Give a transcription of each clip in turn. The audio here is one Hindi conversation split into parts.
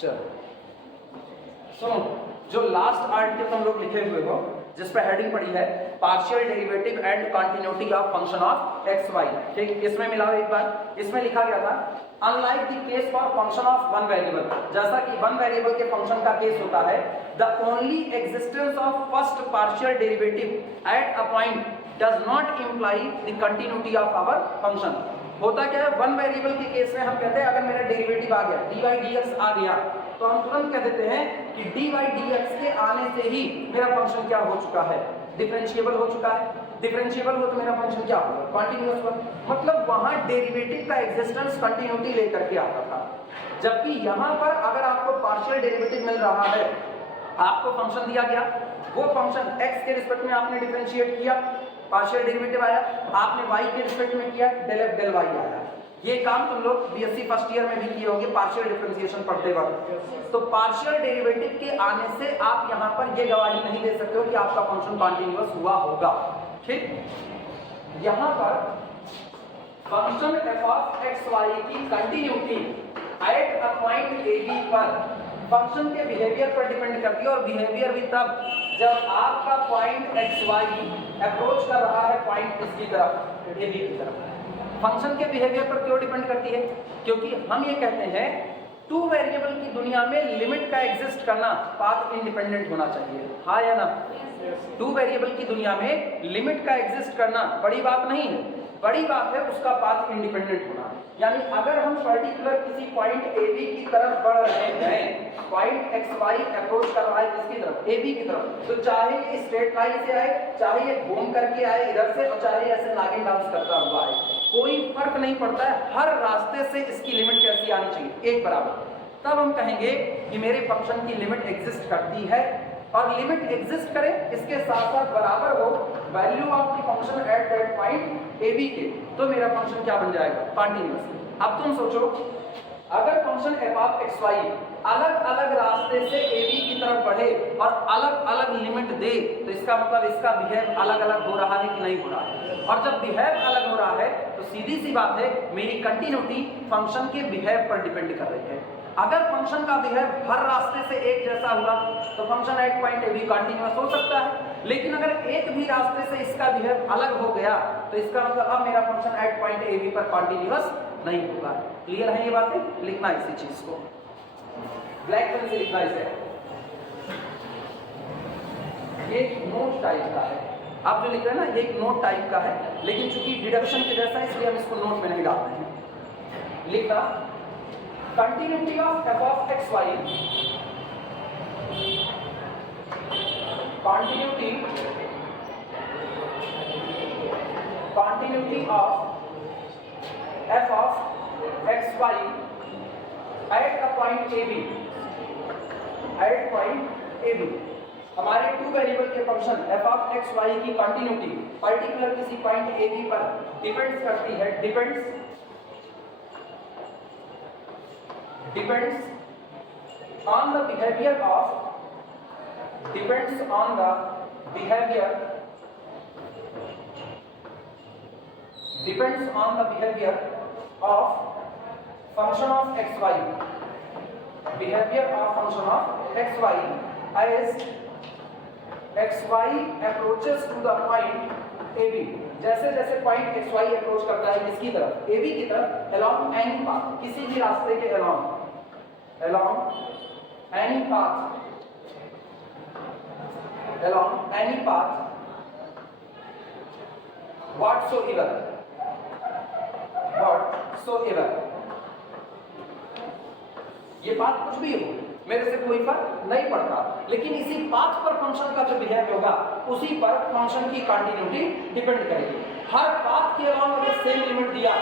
सुनो, जो लास्ट आर्टिकल हम लोग लिखे हुए हो जिस पर हेडिंग पड़ी है partial derivative and continuity of function of x y, ठीक, इसमें मिलाओ एक बार। इसमें लिखा गया था unlike the case for function of one variable, जैसा कि वन वेरिएबल के फंक्शन का केस होता है, the only existence of first partial derivative at a point does not imply the continuity of our function. होता क्या है, वन वेरिएबल के केस में हम कहते हैं अगर मेरा डेरिवेटिव आ गया dy dx आ गया तो हम तुरंत कह देते हैं कि dy dx के आने से ही मेरा फंक्शन क्या हो चुका है, डिफरेंशिएबल हो चुका है। डिफरेंशिएबल हो तो मेरा फंक्शन क्या होगा, कंटीन्यूअस होगा। मतलब वहां डेरिवेटिव का एग्जिस्टेंस कंटिन्यूटी लेकर के आता था, जबकि यहां पर अगर आपको पार्शियल डेरिवेटिव मिल रहा है, आपको फंक्शन दिया गया, वो फंक्शन x के रिस्पेक्ट में आपने डिफरेंशिएट किया, पार्शियल डेरिवेटिव आया, आपने y के रिस्पेक्ट में किया, del f del y आया। ये काम तुम लोग बीएससी फर्स्ट ईयर में भी किए होंगे पार्शियल डिफरेंशिएशन पढ़ते वक्त। तो पार्शियल डेरिवेटिव के आने से आप यहाँ पर ये गवाही नहीं दे सकते हो कि आपका फंक्शन कॉन्टिन्यूअस हुआ होगा, ठीक। यहाँ पर function f of x y की continuity at a point A B पर फंक्शन के बिहेवियर पर डिपेंड करती है, और बिहेवियर भी तब जब आपका पॉइंट एक्स वाई अप्रोच कर रहा है पॉइंट इसकी तरफ, ए बी की तरफ। फंक्शन के बिहेवियर पर क्यों डिपेंड करती है, क्योंकि हम ये कहते हैं टू वेरिएबल की दुनिया में लिमिट का एग्जिस्ट करना पाथ इंडिपेंडेंट होना चाहिए, हाँ या ना। टू वेरिएबल की दुनिया में लिमिट का एग्जिस्ट करना बड़ी बात नहीं है, बड़ी बात है उसका पाथ इंडिपेंडेंट होना। यानी अगर हम पर्टिकुलर किसी पॉइंट ए बी की तरफ बढ़ रहे हैं, पॉइंट एक्स वाई अप्रोच कर रहा है किसकी तरफ, ए बी की तरफ, तो चाहे ये स्ट्रेट लाइन से आए, चाहे ये घूम करके आए इधर से, और चाहे ऐसे नागिन डांस करता हुआ आए, कोई फर्क नहीं पड़ता है, हर रास्ते से इसकी लिमिट कैसी आनी चाहिए, एक बराबर। तब हम कहेंगे कि मेरे फंक्शन की लिमिट एग्जिस्ट करती है, और लिमिट एग्जिस्ट करे इसके साथ साथ बराबर हो value of the function at that point A B के, तो मेरा फंक्शन क्या बन जाएगा, कॉन्टिन्यूअस। अब तुम सोचो अगर function f of x y अलग अलग रास्ते से ए बी की तरफ बढ़े और अलग अलग लिमिट दे, तो इसका मतलब इसका बिहेव अलग अलग हो रहा है कि नहीं हो रहा है। और जब बिहेव अलग हो रहा है तो सीधी सी बात है मेरी कंटिन्यूटी फंक्शन के बिहेव पर डिपेंड कर रही है। अगर फंक्शन का बिहेव हर रास्ते से एक जैसा हुआ तो function at point A B continuous हो सकता है, लेकिन अगर एक भी रास्ते से इसका बिहेव अलग हो गया तो इसका मतलब अब मेरा function at point A B पर कंटिन्यूअस नहीं होगा। क्लियर है ये बातें, लिखना इसी चीज को, ब्लैक पेन से लिखना इसे, ये नोट टाइप का है, आप जो लिख रहे हैं ना ये एक नोट टाइप का है, लेकिन चूंकि डिडक्शन के जैसा है इसलिए हम इसको नोट में नहीं डालते हैं। लिखना continuity of f of x y, continuity of f of x y at a point a b, at point a b। हमारे टू वेरिएबल के function f of x y की कंटिन्यूटी पर्टिकुलर किसी पॉइंट a b पर डिपेंड्स करती है, depends on the behavior of function of x y, behavior of function of x y as x y approaches to the point a b। जैसे जैसे पॉइंट एक्स वाई अप्रोच करता है किसकी तरफ, ए बी की तरफ, along any path, किसी भी रास्ते के along any path whatsoever, ये बात कुछ भी हो मेरे से कोई फर्क नहीं पड़ता, लेकिन इसी पाथ पर फंक्शन का जो बिहेव होगा उसी पर फंक्शन की कंटिन्यूटी डिपेंड करेगी। हर पाथ के अलॉन्ग अगर सेम लिमिट दिया,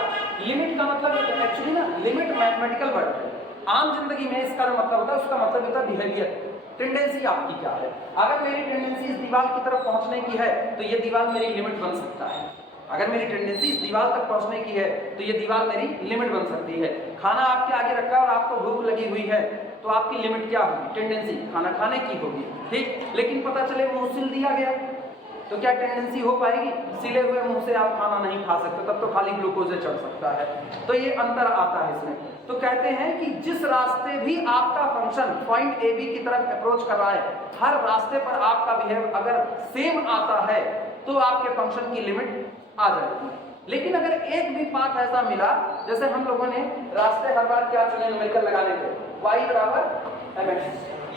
लिमिट का मतलब एक्चुअली ना लिमिट मैथमेटिकल वर्ड है, आम जिंदगी में इसका मतलब होता है, उसका मतलब होता है बिहेवियर, टेंडेंसी आपकी क्या है। अगर मेरी टेंडेंसी इस दीवार की तरफ पहुंचने की है तो ये दीवार मेरी लिमिट बन सकता है, अगर मेरी टेंडेंसी इस दीवार तक पहुंचने की है तो ये दीवार मेरी लिमिट बन सकती है। खाना आपके आगे रखा है और आपको भूख लगी हुई है तो आपकी लिमिट क्या होगी, टेंडेंसी खाना खाने की होगी, ठीक। लेकिन पता चले वो सिल दिया गया तो क्या टेंडेंसी हो पाएगी? सिले हुए मुंह से आप खाना नहीं खा सकते, तब तो खाली ग्लूकोज चढ़ सकता है। तो ये अंतर आता है इसमें। तो कहते हैं कि जिस रास्ते भी आपका फंक्शन पॉइंट ए बी की तरफ अप्रोच कर रहा है, हर रास्ते पर आपका बिहेव अगर सेम आता है तो आपके फंक्शन की लिमिट आ जाएगी। लेकिन अगर एक भी पाथ ऐसा मिला, जैसे हम लोगों ने रास्ते हर बार क्या चुने न्यूमेरिकल लगाने थे, y बराबर mx,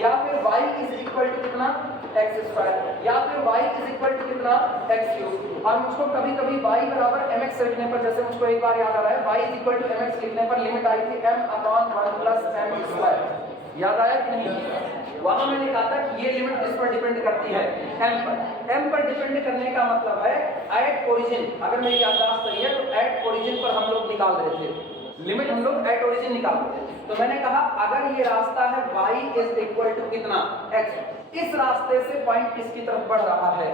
या फिर y इज इक्वल टू कितना x स्क्वायर, या फिर y इज इक्वल टू कितना x क्यूब। और मुझको कभी कभी y बराबर mx लिखने पर, जैसे मुझको एक बार याद आ रहा है, y is equal to mx लिखने पर लिमिट आई थी m upon 1 plus m square. याद आया कि नहीं? वहां मैंने कहा था कि ये लिमिट किस पर डिपेंड करती है? m पर। m पर डिपेंड करने का मतलब है एट ओरिजिन, अगर मेरी याददाश्त सही है तो एट ओरिजिन पर हम लोग निकाल रहे थे लिमिट, हम लोग एट ओरिजिन निकाल रहे थे। तो मैंने कहा अगर ये रास्ता है y इज इक्वल टू कितना x, इस रास्ते से पॉइंट किसकी तरफ बढ़ रहा है?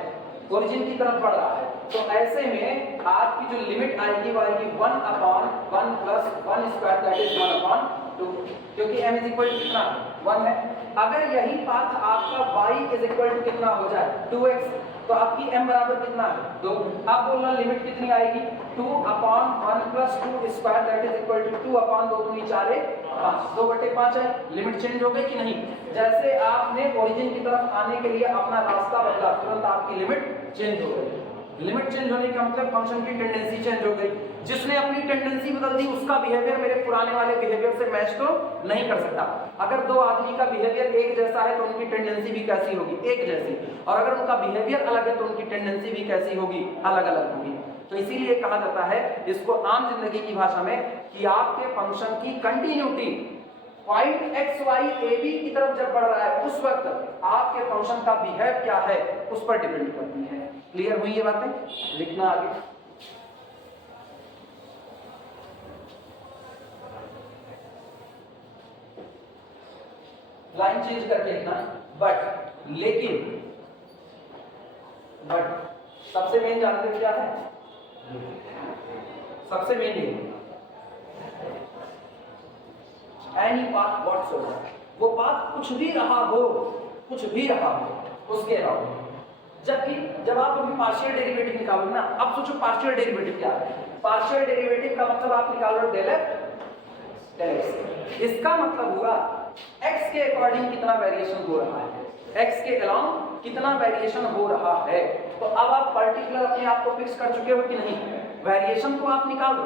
ओरिजिन की तरफ बढ़ रहा है। तो ऐसे में आपकी जो लिमिट आएगी वो आएगी 1 upon 1 plus 1 square that is 1 upon 2, क्योंकि m इज इक्वल टू कितना 1 है। अगर यही पाथ आपका y इज इक्वल टू कितना हो जाए 2x, तो आपकी m बराबर कितना है 2। आप बोलना लिमिट कितनी आएगी 2 upon 1 plus 2 square that is equal to 2 upon 2 दूनी 4 5, 2/5 है। लिमिट चेंज हो गई कि नहीं? जैसे आपने ओरिजिन की तरफ आने के लिए अपना रास्ता बदला, तुरंत आपकी लिमिट चेंज हो गई। लिमिट चेंज होने का मतलब फंक्शन की टेंडेंसी चेंज हो गई। जिसने अपनी टेंडेंसी बदल दी उसका बिहेवियर मेरे पुराने वाले बिहेवियर से मैच तो नहीं कर सकता। अगर दो आदमी का बिहेवियर एक जैसा है तो उनकी टेंडेंसी भी कैसी होगी? एक जैसी। और अगर उनका बिहेवियर अलग है तो उनकी टेंडेंसी भी कैसी होगी? अलग अलग होगी। तो इसीलिए कहा जाता है इसको आम जिंदगी की भाषा में कि आपके फंक्शन की continuity point x y A B की तरफ जब बढ़ रहा है उस वक्त आपके फंक्शन का बिहेव क्या है उस पर डिपेंड करती है। क्लियर हुई ये बातें? लिखना आगे। लाइन चेंज करके लिखना, बट लेकिन बट सबसे मेन जानते हो क्या है? सबसे मेन ये एनी पाथ व्हाटसोएवर, वो पाथ कुछ भी रहा हो, कुछ भी रहा हो उसके अलावा। जबकि जब आप अभी पार्शियल डेरिवेटिव निकालोगे ना, अब सोचो पार्शियल डेरिवेटिव क्या है? पार्शियल डेरिवेटिव का मतलब आप निकालो डेल एफ डेल एक्स। इसका मतलब हुआ x के अकॉर्डिंग कितना वेरिएशन हो रहा है, x के अलोंग कितना वेरिएशन हो रहा है। तो अब आप पर्टिकुलर अपने आप को फिक्स कर चुके हो कि नहीं? वेरिएशन तो आप निकाल दो,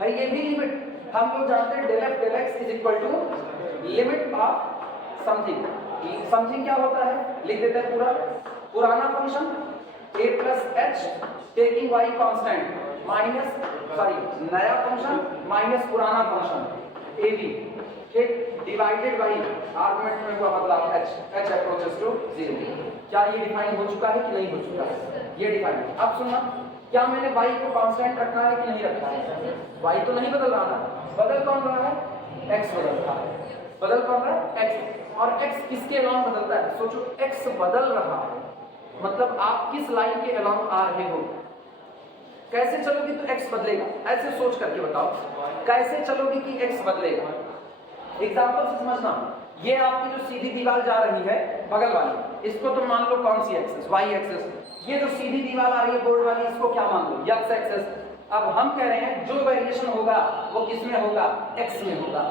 है ये भी लिमिट। हम लोग जानते हैं del f del x is equal to limit of something. Something क्या होता है? लिख देते हैं पूरा। पुराना function a plus h taking y constant minus नया फंक्शन माइनस पुराना फंक्शन a b, ठीक, डिवाइडेड बाई आर्गुमेंट में हुआ बदलाव h अप्रोचेस टू 0। क्या ये डिफाइन हो चुका है कि नहीं हो चुका है? ये डिफाइन। अब सुनना, क्या मैंने y को कांस्टेंट रखा है कि नहीं रखा है? y तो नहीं बदल रहा ना, बदल कौन रहा है? x बदल रहा है। बदल कौन रहा है? x। और x किसके अलोंग बदलता है? सोचो, x बदल रहा है मतलब आप किस लाइन के अलोंग आ रहे हो। कैसे चलोगी तो x बदलेगा, ऐसे सोच करके बताओ कैसे चलोगी कि x बदलेगा। एग्जांपल से समझना, ये आपकी जो सीधी दीवार जा रही है बगल वाली, इसको तो मान लो कौन सी एक्सिस? y axis. ये जो सीधी दीवार आ रही है बोर्ड वाली, इसको क्या मान लो? x axis. अब हम कह रहे हैं जो वेरिएशन होगा वो किसमें होगा? x में होगा।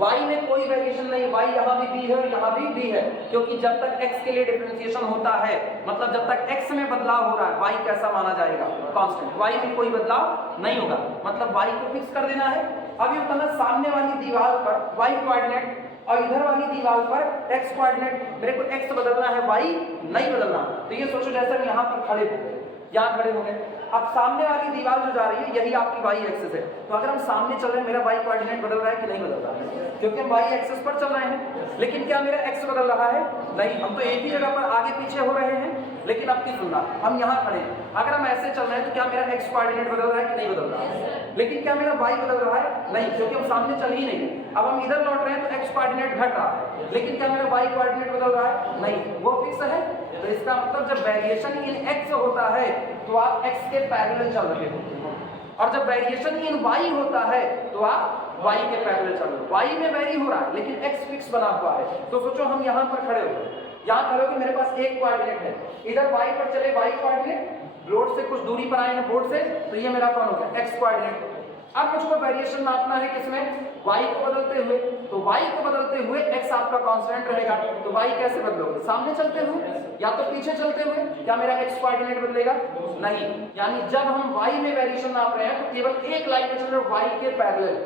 y में कोई वेरिएशन नहीं, y यहाँ भी b है और यहाँ भी b है, क्योंकि जब तक x के लिए डिफरेंशिएशन होता है, मतलब जब तक x में बदलाव हो रहा है, y कैसा माना जाएगा? कांस्टेंट। y में कोई बदलाव नहीं होगा, मतलब y को फिक्स कर देना है। अब ये बताना, सामने वाली दीवार पर y कोऑर्डिनेट और इधर वाली दीवार पर x कोऑर्डिनेट, मेरे को x बदलना है, y नहीं बदलना। तो ये सोचो जैसे हम यहाँ पर खड़े हो गए, यहाँ खड़े हो गए। अब सामने वाली दीवार जो जा रही है यही आपकी y एक्सिस है। तो अगर हम सामने चल रहे हैं, मेरा y कोऑर्डिनेट बदल रहा है कि नहीं बदल रहा है? क्योंकि हम y एक्सिस पर चल रहे हैं। लेकिन क्या मेरा x बदल रहा है? नहीं, हम तो एक ही जगह पर आगे पीछे हो रहे हैं। लेकिन अब की सुनना, हम यहाँ खड़े हैं, अगर हम ऐसे चल रहे हैं तो क्या मेरा x कोऑर्डिनेट बदल रहा है कि नहीं बदल रहा है? लेकिन क्या मेरा y बदल रहा है? नहीं, क्योंकि हम सामने चल ही नहीं। अब हम इधर लौट रहे हैं तो x कोऑर्डिनेट घट रहा है, लेकिन क्या मेरा y कोऑर्डिनेट बदल रहा है? नहीं, वो फिक्स है। तो इसका मतलब जब वेरिएशन इन x होता है तो आप x के पैरेलल चल रहे होते हो, और जब वेरिएशन इन y होता है तो आप y के पैरेलल चल रहे हो। y में वेरी हो रहा है लेकिन x फिक्स बना हुआ है। तो सोचो हम यहाँ पर खड़े हो, यहाँ खड़े हो कि मेरे पास एक कोऑर्डिनेट है, इधर y पर चले y कोऑर्डिनेट, रोड से कुछ दूरी पर आए हैं बोर्ड से, तो ये मेरा कौन हो गया x कोऑर्डिनेट। अब मुझको वेरिएशन नापना है किसमें, y को बदलते हुए, तो y को बदलते हुए x आपका कांस्टेंट रहेगा, तो y कैसे बदलोगे, सामने चलते हुए या तो पीछे चलते हुए, क्या मेरा x कोऑर्डिनेट बदलेगा, नहीं। यानी जब हम y में वेरिएशन नाप रहे हैं तो केवल एक लाइन में चल रहे हैं y के पैरेलल,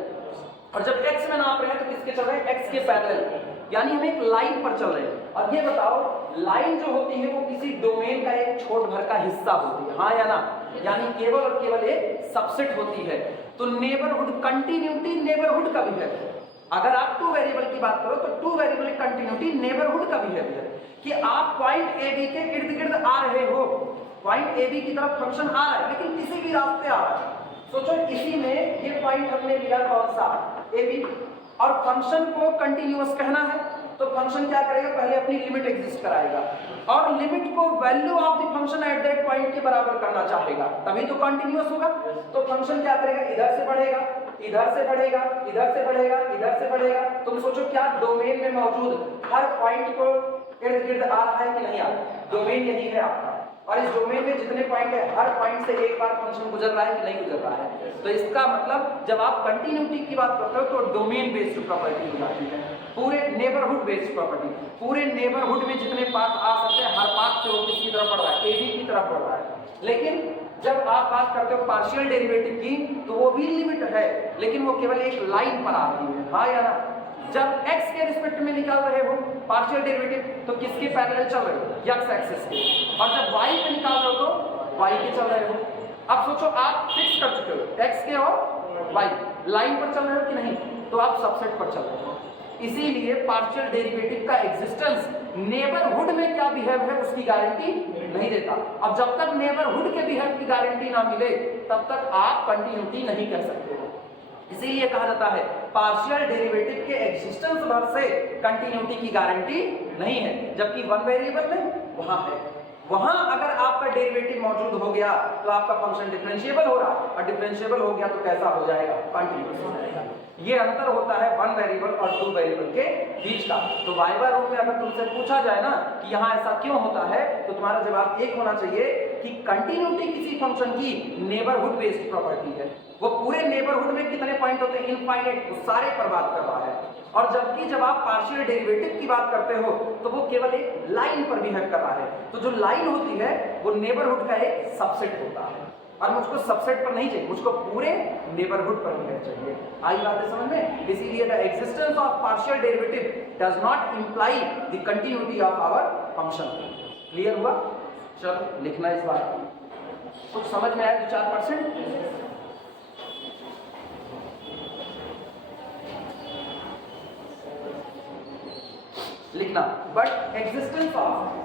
और जब x में नाप रहे हैं तो किसके चल रहे हैं, x के पैरेलल, यानी हम एक लाइन पर चल रहे हैं। अब ये बताओ, लाइन जो होती है वो किसी डोमेन का एक छोट भर का हिस्सा होती है, हाँ या ना, यानी केवल और केवल एक सबसेट होती है। तो नेबरहुड कंटिन्यूटी नेबरहुड का भी है, अगर आप टू वेरिएबल की बात करो तो टू वेरिएबल कंटिन्यूटी नेबरहुड का भी है कि आप पॉइंट ए बी के इर्द गिर्द आ रहे हो, पॉइंट ए बी की तरफ फंक्शन आ रहा है लेकिन किसी भी रास्ते आ रहा है। सोचो इसी में ये पॉइंट हमने लिया कौन सा, ए बी, और फंक्शन को कंटिन्यूअस कहना है तो फंक्शन क्या करेगा, पहले अपनी लिमिट एग्जिस्ट कराएगा और लिमिट को value of the function at that point के बराबर करना चाहेगा, तभी तो कंटिन्यूअस होगा। तो फंक्शन क्या करेगा, इधर से बढ़ेगा, इधर से बढ़ेगा, इधर से बढ़ेगा, इधर से बढ़ेगा। तुम सोचो क्या डोमेन में मौजूद हर पॉइंट को इर्द गिर्द आ रहा है कि नहीं आ रहा, डोमेन यही है आपका, और इस डोमेन में जितने पॉइंट है हर पॉइंट से एक बार फंक्शन गुजर रहा है कि नहीं गुजर रहा है। तो इसका मतलब जब आप कंटिन्यूटी की बात करते हो तो डोमेन बेस्ड प्रॉपर्टी हो जाती है, पूरे नेबरहुड बेस्ड प्रॉपर्टी, पूरे नेबरहुड में जितने पाथ आ सकते हैं हर पाथ से वो किसकी तरफ बढ़ रहा है, ए बी की तरफ बढ़ रहा है। लेकिन जब आप बात करते हो पार्शियल डेरिवेटिव की तो वो भी लिमिट है लेकिन वो केवल एक लाइन पर आ रही है, हाँ या ना। जब x के रिस्पेक्ट में निकाल रहे हो पार्शियल डेरिवेटिव तो किसके पैरेलल चल रहे हो, x एक्सिस के, और जब y पे निकाल रहे हो तो y के चल रहे हो। अब सोचो आप फिक्स कर चुके हो x के और y, लाइन पर चल रहे हो कि नहीं, तो आप सबसेट पर चल रहे हो। इसीलिए पार्शियल डेरिवेटिव का एग्जिस्टेंस नेबरहुड में क्या बिहेव है उसकी गारंटी नहीं देता। अब जब तक नेबरहुड के बिहेव की गारंटी ना मिले तब तक आप कंटिन्यूटी नहीं कर सकते हो। इसीलिए कहा जाता है पार्शियल डेरिवेटिव के एग्जिस्टेंस भर से कंटिन्यूटी की गारंटी नहीं है, जबकि वन वेरिएबल में वहां है। वहां अगर आपका डेरिवेटिव मौजूद हो गया तो आपका फंक्शन डिफरेंशिएबल हो रहा है, और डिफरेंशिएबल हो गया तो कैसा हो जाएगा, कंटिन्यूअस हो जाएगा। ये अंतर होता है वन वेरिएबल और टू वेरिएबल के बीच का। तो वाइवा रूप में अगर तुमसे पूछा जाए ना कि यहाँ ऐसा क्यों होता है तो तुम्हारा जवाब एक होना चाहिए कि कंटिन्यूटी किसी फंक्शन की नेबरहुड बेस्ड प्रॉपर्टी है। वो पूरे नेबरहुड में कितने पॉइंट होते हैं, इनफाइनाइट, वो सारे पर बात कर रहा है। और जबकि जब आप पार्शियल डेरिवेटिव की बात करते हो तो वो केवल एक लाइन पर बिहेव कर रहा है। तो जो लाइन होती है वो नेबरहुड का एक सबसेट होता है, और मुझको सबसेट पर नहीं चाहिए, मुझको पूरे नेबरहुड पर बिहेव चाहिए। आई बात है समझ में। इसीलिए the existence of partial derivative does not imply the continuity of our function. Clear हुआ? चलो लिखना इस बात कुछ समझ में आया 2-4%। लिखना बट एग्जिस्टेंस ऑफ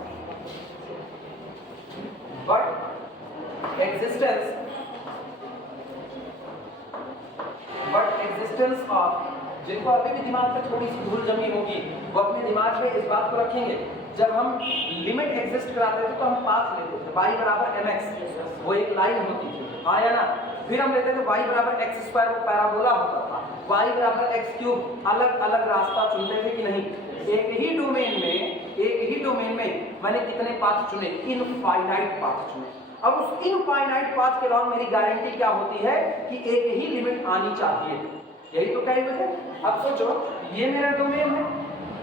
जिनको अभी भी दिमाग में थोड़ी सी धूल जमी होगी वो अपने दिमाग में इस बात को रखेंगे। जब हम लिमिट एग्जिस्ट कराते थे तो हम पाथ लेते थे y बराबर mx, वो एक लाइन होती थी, हाँ या ना। फिर हम लेते थे y बराबर x स्क्वायर, वो पैराबोला होता था। y बराबर x क्यूब, अलग अलग रास्ता चुनते थे कि नहीं। एक ही डोमेन में मैंने कितने पाथ चुने, इनफाइनाइट पाथ चुने। अब उस इनफाइनाइट पाथ के अलावा मेरी गारंटी क्या होती है कि एक ही लिमिट आनी चाहिए, यही तो कहे हुए थे। अब सोचो ये मेरा डोमेन है,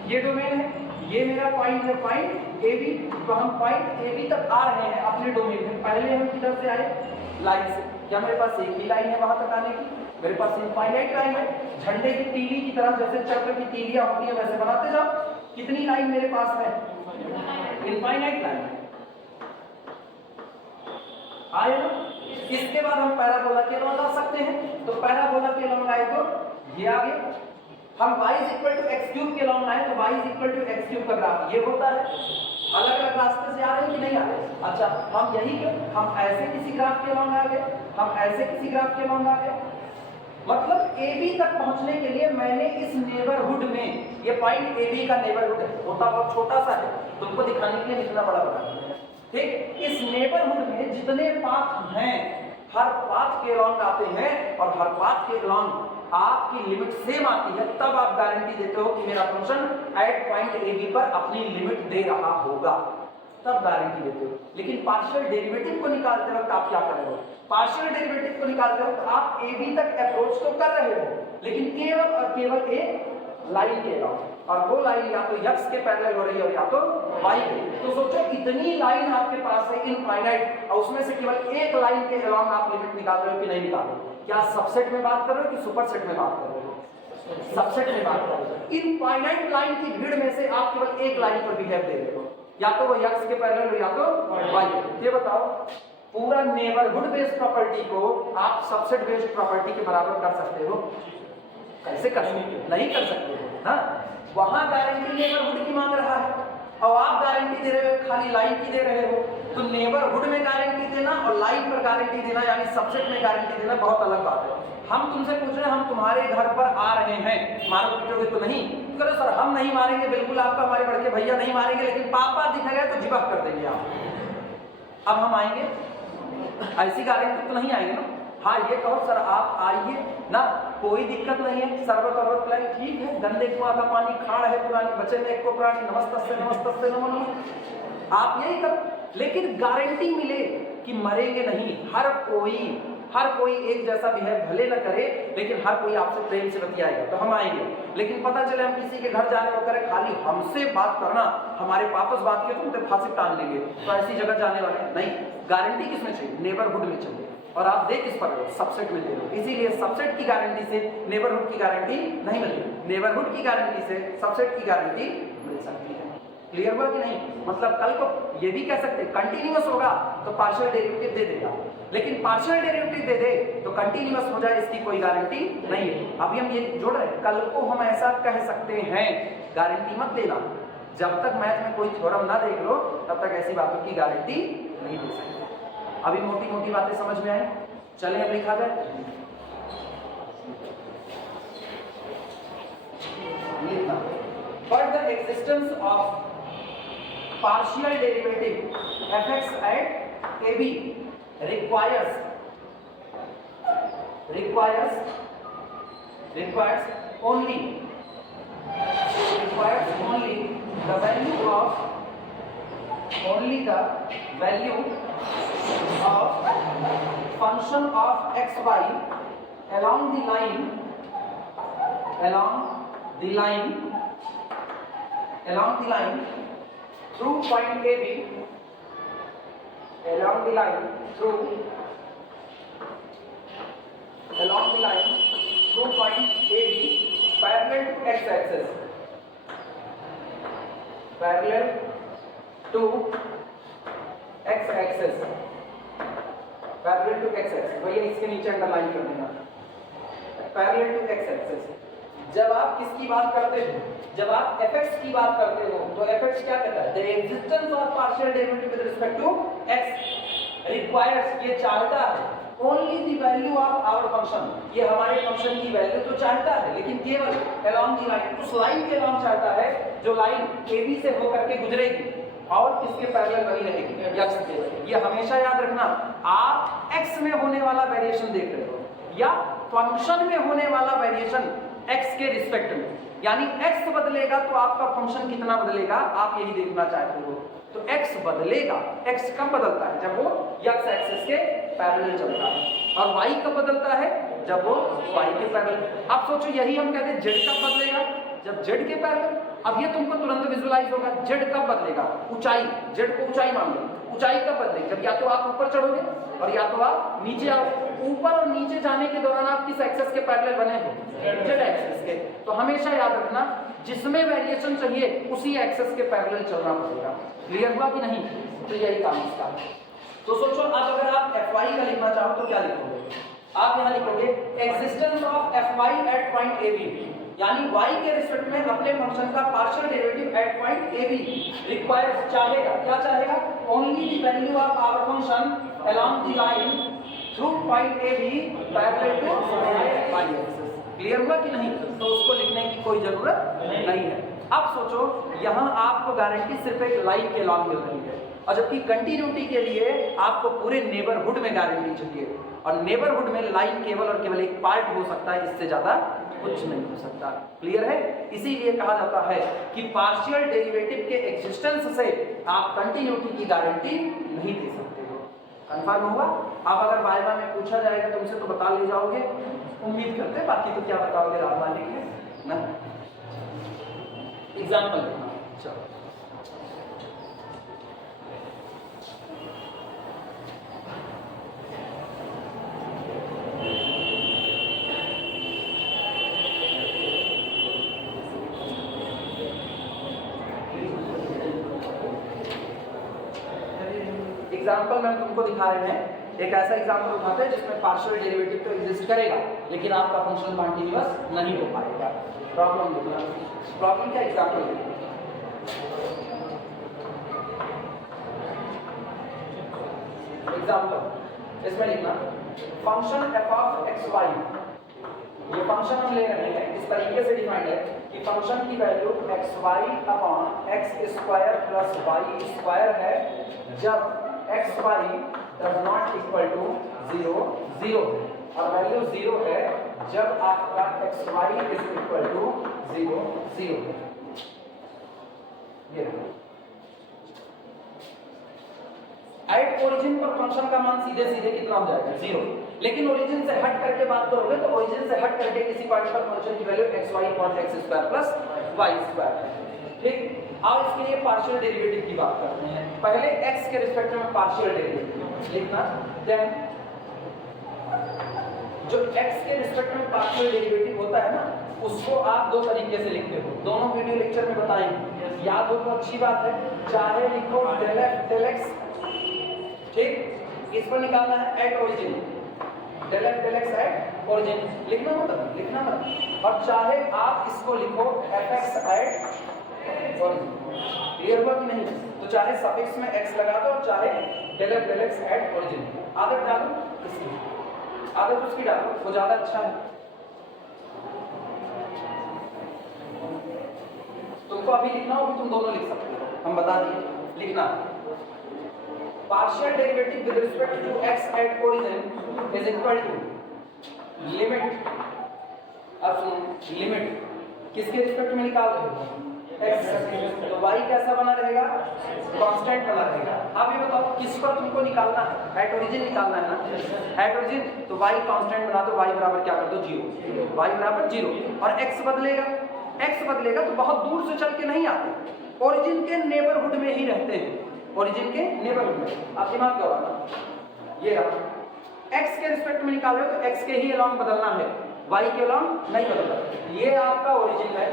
ये डोमेन है, ये मेरा पॉइंट है, पॉइंट ए बी। तो हम पॉइंट ए बी तक आ रहे हैं अपने डोमेन में। पहले हम किधर से आए, लाइन से। क्या मेरे पास एक ही लाइन है वहां तक आने की? मेरे पास इनफाइनाइट लाइन है। झंडे की तीली की तरह जैसे चक्र की तीलियां होती है वैसे बनाते जाओ। कितनी लाइन मेरे पास है? इनफाइनाइट लाइन है। आए ना? इसके बाद हम पैराबोला के लॉन्ग आ सकते हैं। तो पैराबोला के लॉन्ग आए तो ये आ गया। हम y = x³ के लॉन्ग आए तो y = x³ का ग्राफ ये होता है। अलग अलग रास्ते से आ रहे हैं कि नहीं आ रहे? अच्छा, हम यही क्यों, हम ऐसे किसी ग्राफ के लॉन्ग आ गए, हम ऐसे किसी ग्राफ के लॉन्ग आ गए। मतलब ए बी तक पहुंचने के लिए मैंने इस नेबरहुड में, ये पॉइंट ए बी का नेबरहुड है, होता बहुत छोटा सा है, तुमको दिखाने के लिए लिखना बड़ा बड़ा है, ठीक। इस नेबरहुड में जितने पाथ हैं हर पाथ के लॉन्ग आते हैं और हर पाथ के लॉन्ग आपकी लिमिट सेम आती है, तब आप गारंटी देते हो कि मेरा function at point A B पर अपनी लिमिट दे रहा होगा, तब गारंटी देते हो। लेकिन पार्शियल डेरिवेटिव को निकालते वक्त आप क्या कर रहे हो? पार्शियल डेरिवेटिव को निकालते वक्त आप ए बी तक अप्रोच तो कर रहे हो, लेकिन केवल और केवल एक लाइन के अलावा, और वो लाइन या तो x के पैरेलल हो रही है और या तो y के। तो सोचो इतनी लाइन आपके पास है इनफाइनाइट, और उसमें से केवल एक लाइन के अलावा आप लिमिट निकाल रहे हो कि नहीं निकाल रहे हो? क्या सबसेट में बात कर रहे हो कि सुपरसेट में बात कर रहे हो? सबसेट में बात कर रहे हो। इनफाइनाइट लाइन की भीड़ में से आप केवल एक लाइन पर बिहेव दे रहे हो, या तो वो x के पैरेलल हो या तो y। ये बताओ पूरा नेबरहुड बेस्ड प्रॉपर्टी को आप सबसेट बेस्ड प्रॉपर्टी के बराबर कर सकते हो? कैसे कर सकते हो? नहीं कर सकते हो ना। वहां गारंटी नेबरहुड की मांग रहा है और आप गारंटी दे रहे हो खाली लाइन की दे रहे हो। तो नेबरहुड में गारंटी देना और लाइन पर गारंटी देना यानी सबसेट में गारंटी देना बहुत अलग बात है। हम तुमसे पूछ रहे हैं हम तुम्हारे घर पर आ रहे हैं, मारो पीटोगे तो नहीं? करो सर हम नहीं मारेंगे, बिल्कुल आपका हमारे बड़के भैया नहीं मारेंगे, लेकिन पापा दिख गए तो जिबक कर देंगे आप। अब हम आएंगे, ऐसी गारंटी तो नहीं आएंगे ना। हाँ ये कहो सर आप आइए ना, कोई दिक्कत नहीं है, शरबत वरबत पिलाई, ठीक है, गंदे कुआं का पानी खाड़ है पुरानी, बचे में एक को प्राणी, नमस्तस्ते नमस्तस्ते नमो नमः, आप यही करो। लेकिन गारंटी मिले कि मरेंगे नहीं। हर कोई एक जैसा बिहेव भले न करे, लेकिन हर कोई आपसे प्रेम से बतियाएगा तो हम आएंगे। लेकिन पता चले हम किसी के घर जाने को करें खाली हमसे बात करना, हमारे वापस बात किए तो उनसे फांसी टांग लेंगे, तो ऐसी जगह जाने वाले नहीं। गारंटी किसमें चाहिए? नेबरहुड में चाहिए। और आप दे किस पर हो? सबसेट में दे रहे हो। इसीलिए सबसेट की गारंटी से नेबरहुड की गारंटी नहीं मिलती, नेबरहुड की गारंटी से सबसेट की गारंटी मिल सकती है। क्लियर हुआ कि नहीं? मतलब कल को ये भी कह सकते कंटिन्यूअस होगा तो पार्शियल डेरिवेटिव दे देगा, लेकिन पार्शियल डेरिवेटिव दे दे तो कंटिन्यूअस हो जाए इसकी कोई गारंटी नहीं है। अभी हम ये जोड़ रहे हैं, कल को हम ऐसा कह सकते हैं, गारंटी मत देना, जब तक मैथ में कोई थ्योरम ना देख लो तब तक ऐसी बातों की गारंटी नहीं दे सकते। अभी मोटी मोटी बातें समझ में आए? चलें अब लिखा जाए। लिखना for the existence of partial derivative fx at ab requires only the value of function of xy along the line through point AB, along the line through point AB parallel to x-axis, भैया इसके नीचे अंडरलाइन कर देना, पैरेलल टू x-axis। जब आप किसकी बात करते हो? जब आप fx की बात करते हो तो fx क्या कहता है? The existence of partial derivative with respect to x requires, ये चाहता है, only the value of our function, ये हमारे फंक्शन की वैल्यू तो चाहता है, लेकिन केवल along the line, उस लाइन के along चाहता है जो लाइन AB से होकर के गुजरेगी और किसके पैरेलल बनी रहेगी? x के। ये हमेशा याद रखना, आप x में होने वाला वेरिएशन देख रहे हो या फंक्शन में होने वाला वेरिएशन x के रिस्पेक्ट में, यानी x बदलेगा तो आपका फंक्शन कितना बदलेगा आप यही देखना चाहते हो। तो x बदलेगा, x कब बदलता है? जब वो x एक्सिस के पैरेलल चलता है, और y कब बदलता है? जब वो y के पैरेलल। अब सोचो यही हम कहते हैं z कब बदलेगा? जब z के पैरेलल। अब ये तुमको तुरंत विजुअलाइज होगा, z कब बदलेगा? ऊंचाई, z को ऊंचाई मान लो, ऊंचाई कब बदलेगी? जब या तो आप ऊपर चढ़ोगे और या तो आप नीचे आओ। ऊपर और नीचे जाने के दौरान आप किस एक्सिस के पैरेलल बने हो? z एक्सिस के। तो हमेशा याद रखना जिसमें वेरिएशन चाहिए उसी एक्सिस के पैरेलल चलना पड़ेगा। क्लियर हुआ कि नहीं? तो यही काम इसका। तो सोचो अब अगर आप fy का लिखना चाहो तो क्या लिखोगे? आप यहाँ लिखोगे existence of fy at point ab, यानी y के रिस्पेक्ट में अपने फंक्शन का partial derivative at point ab requires, चाहेगा, क्या चाहेगा? Only the value of our function along the line through point ab parallel to y axis. Clear हुआ कि नहीं? तो उसको लिखने की कोई जरूरत नहीं है। अब सोचो यहाँ आपको गारंटी सिर्फ एक लाइन के लॉन्ग मिल रही है, और जबकि कंटिन्यूटी के लिए आपको पूरे नेबरहुड में गारंटी चाहिए, और नेबरहुड में लाइन केवल और केवल एक पार्ट हो सकता है, इससे ज्यादा कुछ नहीं हो सकता। क्लियर है? इसीलिए कहा जाता है कि पार्शियल डेरिवेटिव के एग्जिस्टेंस से आप कंटिन्यूटी की गारंटी नहीं दे सकते हो। कंफर्म होगा? अब अगर वाइवा में पूछा जाएगा तुमसे तो बता ले जाओगे, उम्मीद करते, बाकी तो क्या बताओगे रात वाले के ना। एग्जाम्पल देखना, चलो एग्जाम्पल में तुमको दिखा रहे हैं, एक ऐसा एग्जाम्पल उठाते हैं जिसमें पार्शियल डेरिवेटिव तो एग्जिस्ट करेगा लेकिन आपका फंक्शन कॉन्टिन्यूअस नहीं हो पाएगा। प्रॉब्लम देखना, प्रॉब्लम का एग्जाम्पल देखना। एग्जाम्पल इसमें लिखना function f of x y, ये फंक्शन हम ले रहे हैं, इस तरीके से डिफाइंड है कि फंक्शन की value x y upon x square plus y square है जब x y does not equal to 0 0, और वैल्यू 0 है जब आपका x y is equal to 0 0। ये एट ओरिजिन पर फंक्शन का मान सीधे सीधे कितना हो जाएगा 0, लेकिन ओरिजिन से हट करके बात करोगे तो ओरिजिन से हट करके किसी पॉइंट पर फंक्शन की value x y upon x square plus y square है। ठीक, अब इसके लिए पार्शियल डेरिवेटिव की बात करते हैं। पहले x के रिस्पेक्ट में पार्शियल डेरिवेटिव लिखना, देन जो x के रिस्पेक्ट में पार्शियल डेरिवेटिव होता है ना, उसको आप दो तरीके से लिखते हो, दोनों वीडियो लेक्चर में बताएंगे, याद हो तो अच्छी बात है। चाहे लिखो del f del x, ठीक, इस पर निकालना है at origin, del f del x at origin, लिखना मत, और चाहे आप इसको लिखो fx एट क्लियर हुआ कि नहीं? तो चाहे सफिक्स में x लगा दो और चाहे del f del x at origin, आदत डालो, इसकी आदत उसकी डालो, वो ज्यादा अच्छा है। तुमको अभी लिखना हो तुम दोनों लिख सकते हो, हम बता दिए। लिखना partial derivative with respect to x at origin is equal to limit, अब सुनो, लिमिट किसके रिस्पेक्ट में निकाल रहे हो? x, तो y कैसा बना रहेगा? कांस्टेंट बना रहेगा। अब ये बताओ किस पर तुमको निकालना है? एट ओरिजिन निकालना है ना, एट ओरिजिन, तो y कांस्टेंट बना दो, y बराबर क्या कर दो 0, y बराबर 0, और x बदलेगा तो बहुत दूर से चल के नहीं आते, ओरिजिन के नेबरहुड में ही रहते हैं, ओरिजिन के नेबरहुड में। आप दिमाग लगाना, ये रहा x के रिस्पेक्ट में निकाल रहे हो तो x के ही अलॉन्ग बदलना है, y के अलॉन्ग नहीं बदलना। ये आपका ओरिजिन है,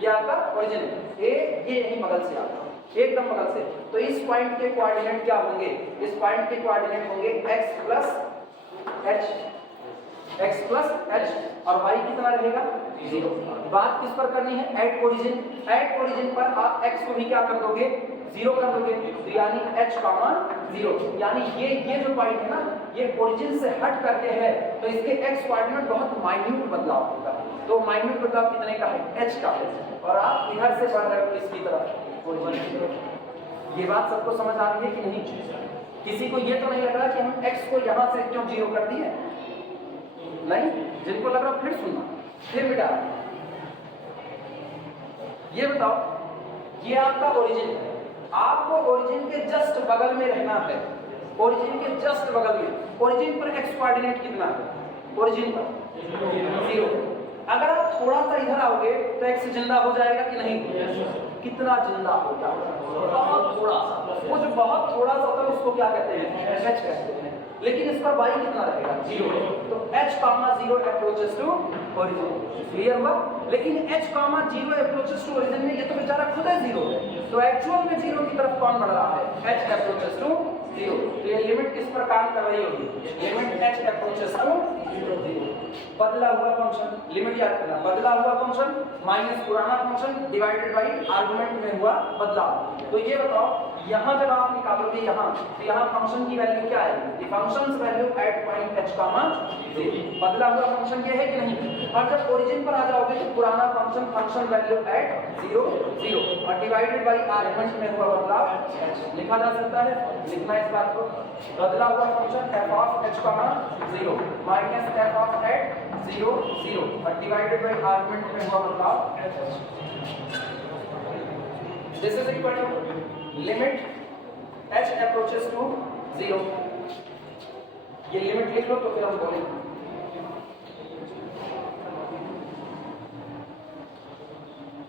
ये आपका ओरिजिन है, ये यही बगल से आता है, एकदम बगल से। तो इस पॉइंट के कोऑर्डिनेट क्या होंगे? इस पॉइंट के कोऑर्डिनेट होंगे x प्लस h, और y कितना रहेगा 0। बात किस पर करनी है? एट ओरिजिन, एट ओरिजिन पर आप x को भी क्या कर दोगे? 0 कर दोगे, तो यानी h, 0, यानी ये जो पॉइंट है ना, ये ओरिजिन से हट करके है, तो इसके x कोऑर्डिनेट बहुत माइन्यूट बदलाव होगा। तो माइन्यूट बदलाव कितने का है? h का है, और आप इधर से बढ़ रहे हो किसकी तरफ? ओरिजिन की तरफ। ये बात सबको समझ आ रही है कि नहीं? किसी को ये तो नहीं लग रहा कि हम x को यहाँ से क्यों 0 कर दिए? नहीं, जिनको लग रहा फिर सुनना, फिर मिटा। ये बताओ, ये आपका ओरिजिन है, आपको ओरिजिन के जस्ट बगल में रहना है, ओरिजिन के जस्ट बगल में। ओरिजिन पर x कोऑर्डिनेट कितना है? ओरिजिन पर 0। अगर आप थोड़ा सा इधर आओगे तो x जिंदा हो जाएगा कि नहीं? कितना जिंदा होगा? बहुत थोड़ा सा। वो जो बहुत थोड़ा सा होता है उसको क्या कहते हैं? h कहते हैं। लेकिन इस पर y कितना रहेगा? 0। तो h, 0 approaches to origin. Clear हुआ? लेकिन h, 0 अप्रोचेस टू ओरिजिन में ये तो बेचारा खुद है 0 है, तो एक्चुअल में 0 की तरफ कौन बढ़ रहा है? h approaches to 0। तो ये लिमिट किस पर काम कर रही होगी? Limit h approaches to 0। बदला हुआ फंक्शन, लिमिट याद करना, बदला हुआ फंक्शन माइनस पुराना फंक्शन डिवाइडेड बाई आर्गुमेंट में हुआ बदलाव। तो ये बताओ, यहाँ जब आप निकालोगे यहाँ, तो यहाँ फंक्शन की वैल्यू क्या आएगी? Functions value at point h, 0। बदला हुआ फंक्शन ये है कि नहीं? और जब ओरिजिन पर आ जाओगे तो पुराना फंक्शन वैल्यू एट 0 0, और डिवाइडेड बाई आर्गुमेंट में हुआ बदलाव लिखा जा सकता है। लिखना है इस बात को, बदला हुआ function f of h comma 0 minus f of h 0 0 और डिवाइडेड बाई आर्गुमेंट में हुआ बदलाव this is equal to limit h approaches to 0। ये लिमिट लिख लो तो फिर हम बोलेंगे।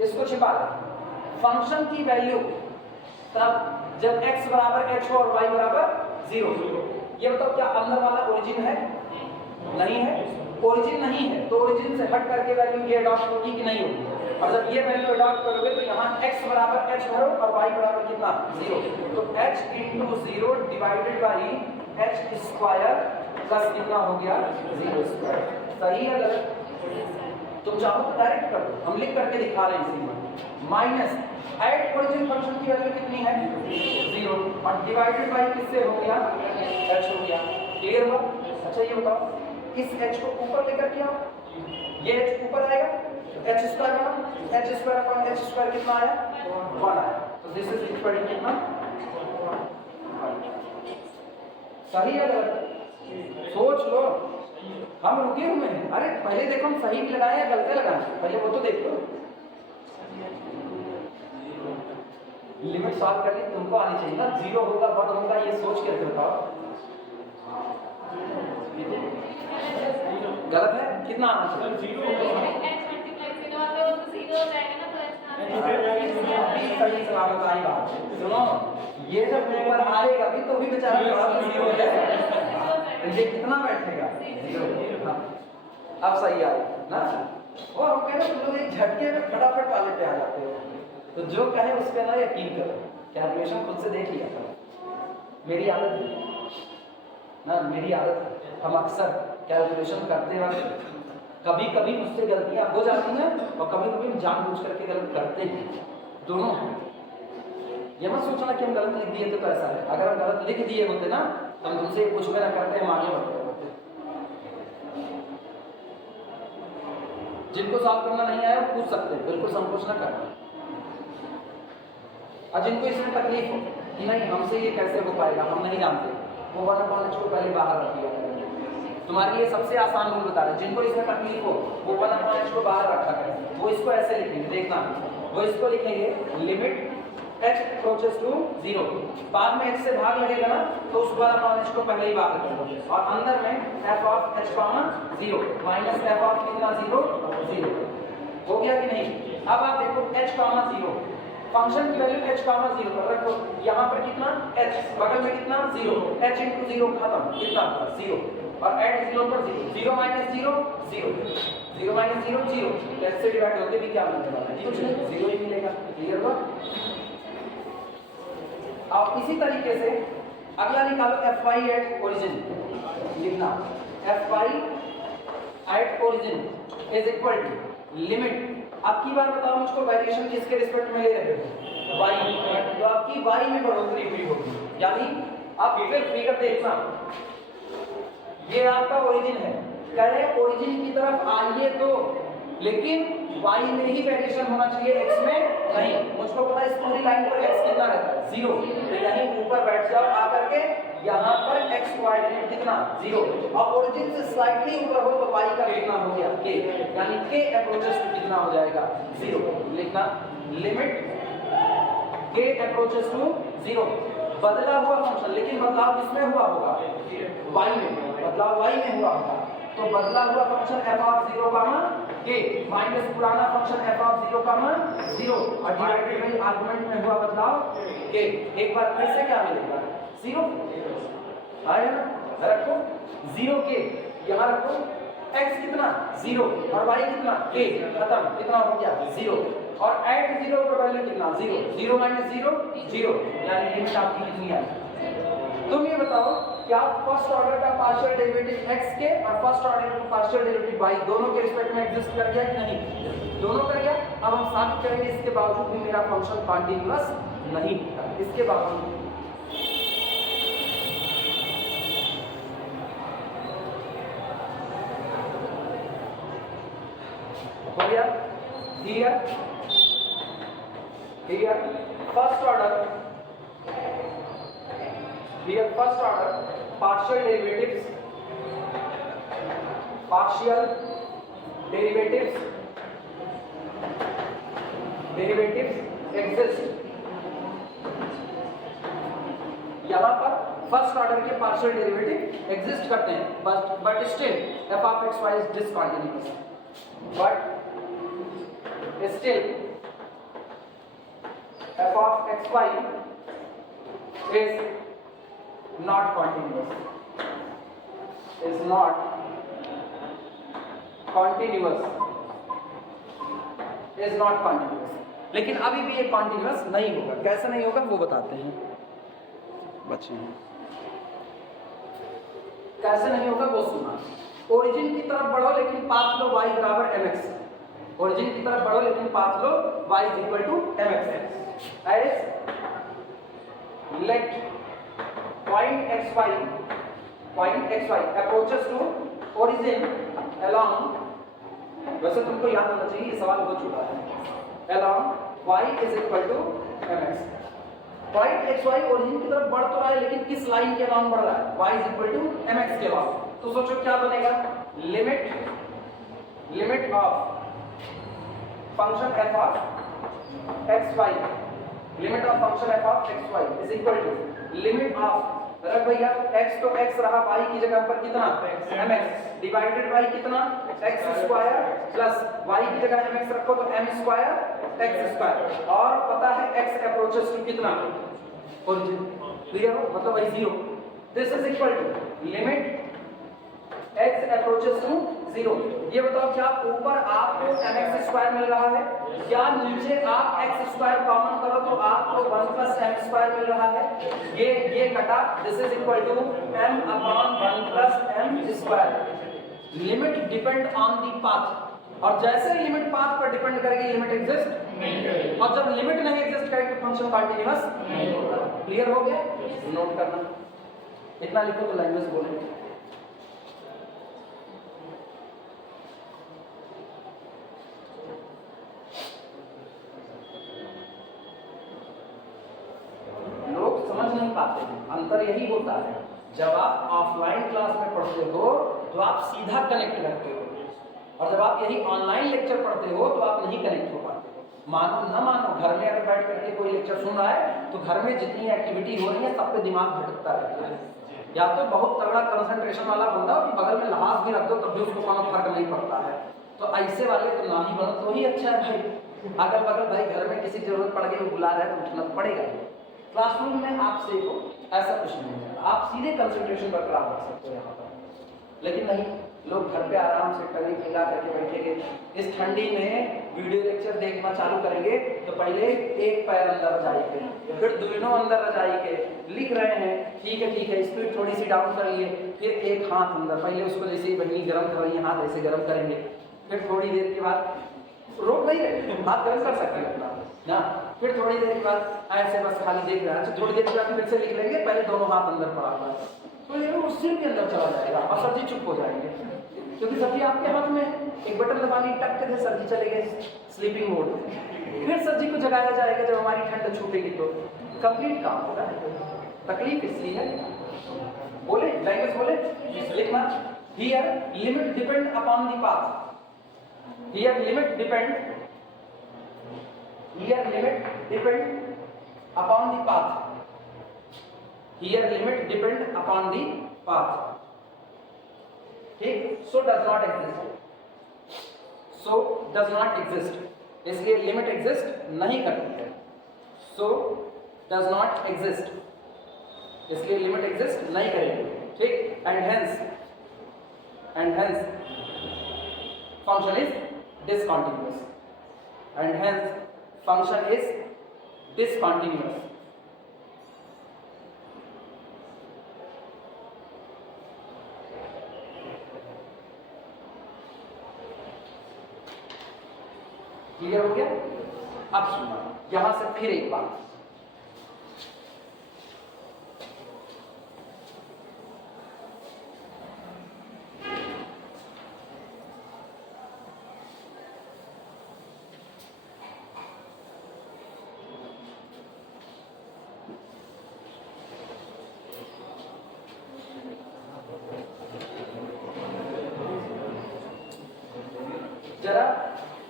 इसको छिपा दो, फंक्शन की वैल्यू तब जब x बराबर h हो और y बराबर 0। ये बताओ क्या अंदर वाला ओरिजिन है? नहीं है। ओरिजिन नहीं है तो ओरिजिन से हट करके वैल्यू ये अडॉप्ट होगी कि नहीं होगी? और जब ये वैल्यू अडॉप्ट करोगे तो यहाँ x बराबर h भरो और y बराबर कितना 0, तो h into 0 divided by h square plus कितना हो गया 0 स्क्वायर। सही है गलत? तुम चाहो तो डायरेक्ट कर दो, हम लिख करके दिखा रहे हैं इसी में। माइनस एट ओरिजिन फंक्शन की वैल्यू कितनी है 0 और डिवाइडेड बाई किससे हो गया h हो गया। क्लियर हुआ? अच्छा ये बताओ इस h को ऊपर लेकर के आओ, ये h ऊपर आएगा h स्क्वायर बना, h square upon h square कितना आया 1 आया, तो दिस इज इक्वल टू कितना 1। सही है गलत? सोच लो, हम रुके हुए हैं। अरे पहले देखो हम सही भी लगाए या गलत लगाए, पहले वो तो देख लो। लिमिट सॉल्व करनी तुमको आनी चाहिए ना, 0 होगा 1 होगा ये सोच करके बताओ। गलत है? कितना आना चाहिए? 0। सुनो ये जब ऊपर आएगा भी तो भी बेचारा 0 हो जाएगा, ये कितना बैठेगा 0। अब सही आए ना? और हम कह रहे तुम लोग एक झटके में फटाफट वाले पे आ जाते हो, तो जो कहे उस पे ना यकीन करो। कैलकुलेशन खुद से देख लिया करो, मेरी आदत है ना, मेरी आदत है। हम अक्सर कैलकुलेशन करते वक्त कभी कभी मुझसे गलतियां हो जाती हैं और कभी कभी हम जानबूझ करके गलत करते हैं, दोनों हैं। ये मत सोचना कि हम गलत लिख दिए तो ऐसा है, अगर हम गलत लिख दिए होते ना तो हम तुमसे कुछ भी ना करते, हम आगे बढ़ते होते। जिनको सॉल्व करना नहीं आया पूछ सकते हैं, बिल्कुल संकोच ना करना। और जिनको इसमें तकलीफ हो कि नहीं हमसे ये कैसे हो पाएगा, हम नहीं जानते, वो 1/h को पहले बाहर रख दिया करें। तुम्हारे लिए सबसे आसान रूल बता रहे, जिनको इसमें तकलीफ हो वो 1/h को बाहर रखा करें। वो इसको ऐसे लिखेंगे, देखना वो इसको लिखेंगे लिमिट h अप्रोचेस टू 0, बाद में h से भाग लगेगा ना तो उस 1/h को पहले ही बाहर कर दो और अंदर में f of h 0 minus f of कितना 0 0 हो गया कि नहीं? अब आप देखो h 0 फंक्शन की वैल्यू h 0 पर रखो, यहाँ पर कितना h बगल में कितना 0, h इंटू 0 खत्म कितना 0 और ऐड 0 पर 0 0 माइनस 0 0 0 माइनस 0 0 h से डिवाइड होते भी क्या मिलेगा? कुछ नहीं, 0 ही मिलेगा। क्लियर हुआ? अब इसी तरीके से अगला निकालो fy एट ओरिजिन। लिखना fy at origin is equal to limit. अब की बार बताओ मुझको वेरिएशन किसके रिस्पेक्ट में ले रहे हो? y। तो आपकी y में बढ़ोतरी हुई होगी, यानी अब फिर फिगर देखना, ये आपका ओरिजिन है, कह रहे ओरिजिन की तरफ आइए तो, लेकिन y में ही वेरिएशन होना चाहिए, x में नहीं। मुझको पता है इस पूरी लाइन पर x कितना रहता है 0, तो यहीं ऊपर बैठ जाओ आकर के, यहाँ पर x कोऑर्डिनेट कितना 0 और ओरिजिन से स्लाइटली ऊपर हो तो y का कितना हो गया k, यानी k अप्रोचेस टू कितना हो जाएगा 0। लिखना लिमिट k अप्रोचेस टू 0, बदला हुआ फंक्शन, लेकिन बदलाव किसमें हुआ होगा? y में, बदलाव y में हुआ होगा, तो बदला हुआ function f of 0 k minus पुराना फंक्शन f ऑफ 0 और डिवाइडेड बाई आर्गुमेंट में हुआ बदलाव k। एक बार फिर से क्या मिलेगा 0 आएगा ना, रखो 0 k यहाँ रखो, x कितना 0 और y कितना k, खत्म, कितना हो गया 0 और ऐड 0 पर वैल्यू कितना 0 0 माइनस 0 0, यानी लिमिट आपकी कितनी आई? तुम ये बताओ क्या फर्स्ट ऑर्डर का पार्शियल डेरिवेटिव x के और फर्स्ट ऑर्डर का पार्शियल डेरिवेटिव y दोनों के रिस्पेक्ट में एग्जिस्ट कर गया कि नहीं? दोनों कर गया। अब हम साबित करेंगे इसके बावजूद भी मेरा फंक्शन कॉन्टिन्यूअस नहीं है, इसके बावजूद हो गया। here first order partial derivatives exist। यहाँ पर फर्स्ट ऑर्डर के पार्शियल डेरिवेटिव एग्जिस्ट करते हैं, but still f of x y is discontinuous, but still f of x y is not continuous, लेकिन अभी भी ये कॉन्टिन्यूअस नहीं होगा। कैसे नहीं होगा वो बताते हैं बच्चे हैं, कैसे नहीं होगा वो सुना। ओरिजिन की तरफ बढ़ो लेकिन पाथ लो y बराबर mx, ओरिजिन की तरफ बढ़ो लेकिन path low y is equal to mx, as let point xy approaches to origin along, वैसे तुमको याद होना चाहिए ये सवाल हो चुका है, along y is equal to mx। Point xy origin की तरफ बढ़ तो रहा है लेकिन किस लाइन के along बढ़ रहा है, y is equal to mx के along। तो सोचो क्या बनेगा, limit of function f of xy, limit of function f of xy is equal to limit of, रख भैया x तो x रहा, y की जगह पर कितना mx डिवाइडेड बाय कितना x स्क्वायर प्लस y की जगह mx रखो तो m स्क्वायर x स्क्वायर, और पता है x अप्रोचेस टू कितना ओरिजिन, क्लियर हो, मतलब y 0। This is equal to limit x approaches to 0। ये बताओ क्या ऊपर आपको mx स्क्वायर मिल रहा है, क्या नीचे आप x स्क्वायर कॉमन करो तो आपको 1 प्लस m स्क्वायर मिल रहा है, ये कटा, this is equal to m upon 1 plus m square. Limit depend on the path, और जैसे ही लिमिट पाथ पर डिपेंड करेगी लिमिट एग्जिस्ट नहीं करेगी, और जब लिमिट नहीं एग्जिस्ट करेगी तो फंक्शन कंटीन्यूअस नहीं होगा। क्लियर हो गया, नोट करना, इतना लिखो तो लैंग्वेज बोलेंगे। लोग समझ नहीं पाते हैं, अंतर यही होता है, जब आप ऑफलाइन क्लास में पढ़ते हो तो आप सीधा कनेक्ट करते हो, और जब आप यही ऑनलाइन लेक्चर पढ़ते हो तो आप नहीं कनेक्ट हो पाते हो। मानो न मानो, घर में अगर बैठ करके कोई लेक्चर सुन रहा है तो घर में जितनी एक्टिविटी हो रही है सब पे दिमाग भटकता रहता है, या तो बहुत तगड़ा कंसंट्रेशन वाला बंदा हो कि बगल में लहाज भी रख दो तब भी उसको कोनो फर्क नहीं पड़ता है, तो ऐसे वाले तो ना ही बनो तो ही अच्छा है भाई। अगल बगल भाई घर में किसी जरूरत पड़ गई बुला रहा है तो उठना तो पड़ेगा। क्लासरूम में आप सीखो ऐसा कुछ नहीं है, आप सीधे कंसंट्रेशन बरकरार रख सकते हो यहाँ पर, लेकिन नहीं, लोग घर पे आराम से टंगी फैला करके बैठेंगे। इस ठंडी में वीडियो लेक्चर देखना चालू करेंगे तो पहले एक पैर अंदर रजाई के, फिर दोनों अंदर रजाई के, लिख रहे हैं ठीक है स्पीड थोड़ी सी डाउन कर लिए, फिर एक हाथ अंदर, पहले उसको जैसे बहनी गर्म कर रही है हाथ ऐसे गर्म करेंगे, फिर थोड़ी देर के बाद रोक नहीं रहे, हाथ गर्म कर सकते हैं अपना ना, फिर थोड़ी देर के बाद ऐसे बस खाली देख रहे हैं, थोड़ी देर के बाद फिर से लिख लेंगे, पहले दोनों हाथ अंदर पड़ा हुआ है तो ये वो सिर के अंदर चला जाएगा और सब्जी चुप हो जाएंगे, क्योंकि सब्जी आपके हाथ में, एक बटन दबानी टक के सब्जी चले गए स्लीपिंग मोड, फिर सब्जी को जगाया जाएगा जब हमारी ठंड छूटेगी तो कंप्लीट काम होगा। तकलीफ इसलिए है, बोले लैंग्वेज बोले लिखना, here limit depend upon the path, here limit depend upon the path, here limit depend upon the path, ठीक, so does not exist, इसलिए लिमिट एग्जिस्ट नहीं करती है, so does not exist, इसलिए लिमिट एग्जिस्ट नहीं करेगी, ठीक, and hence function is discontinuous, and hence function is discontinuous। Clear हो गया? अब सुनना, यहां से फिर एक बात, जरा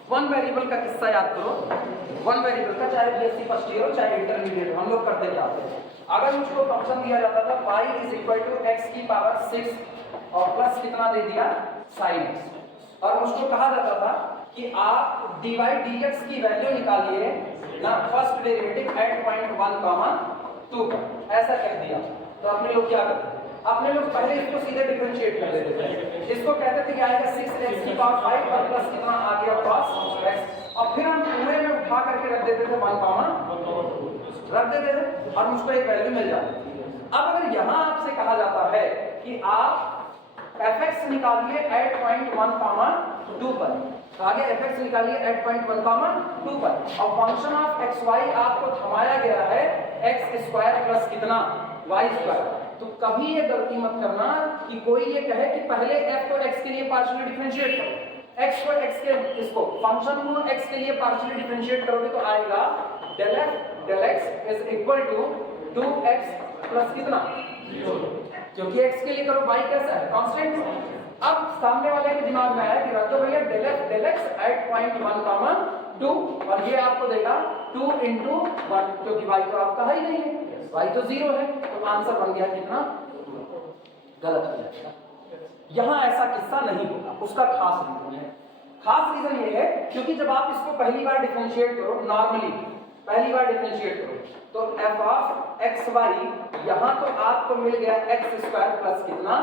वन वेरिएबल का किस्सा याद करो। वन वेरिएबल का, चाहे बीएससी फर्स्ट ईयर हो चाहे इंटरमीडिएट, हम लोग करते क्या थे, अगर मुझको फंक्शन दिया जाता था y = x की पावर 6 और प्लस कितना दे दिया sin x, और मुझको कहा जाता था कि आप dy dx की वैल्यू निकालिए ना फर्स्ट डेरिवेटिव एट पॉइंट 1, 2 पर, ऐसा कह दिया तो अपने लोग क्या करते थे, अपने लोग पहले इसको सीधे डिफरेंशिएट कर देते थे। इसको कहते थे कि आएगा 6x की पावर 5 और प्लस कितना आ गया cos x, और फिर हम पूरे में उठा करके रख देते थे 1, रख देते थे और मुझको एक वैल्यू मिल जाती थी। अब अगर यहाँ आपसे कहा जाता है कि आप fx निकालिए एट पॉइंट 1, 2 पर, तो आगे fx निकालिए एट पॉइंट 1, 2 पर, और फंक्शन ऑफ xy आपको थमाया गया है x स्क्वायर प्लस कितना y स्क्वायर। तो कभी ये गलती मत करना कि कोई ये कहे कि पहले f को x के लिए पार्शियली डिफरेंशिएट करो, x को x के इसको फंक्शन को x के लिए पार्शियली डिफरेंशिएट करोगे तो आएगा del f del x is equal to 2x plus कितना, क्योंकि x के लिए करो y कैसा है कांस्टेंट। अब सामने वाले के दिमाग में आया कि रख दो भैया del f del x at point 1, 2, और ये आपको देगा 2 × 1, क्योंकि y तो आपका है ही नहीं है, y तो 0 है, तो आंसर बन गया कितना, गलत हो जाएगा। यहाँ ऐसा किस्सा नहीं होगा, उसका खास रीजन है। खास रीजन ये है क्योंकि जब आप इसको पहली बार डिफरेंशिएट करो, नॉर्मली पहली बार डिफरेंशिएट करो तो f ऑफ x y, यहाँ तो आपको मिल गया x स्क्वायर प्लस कितना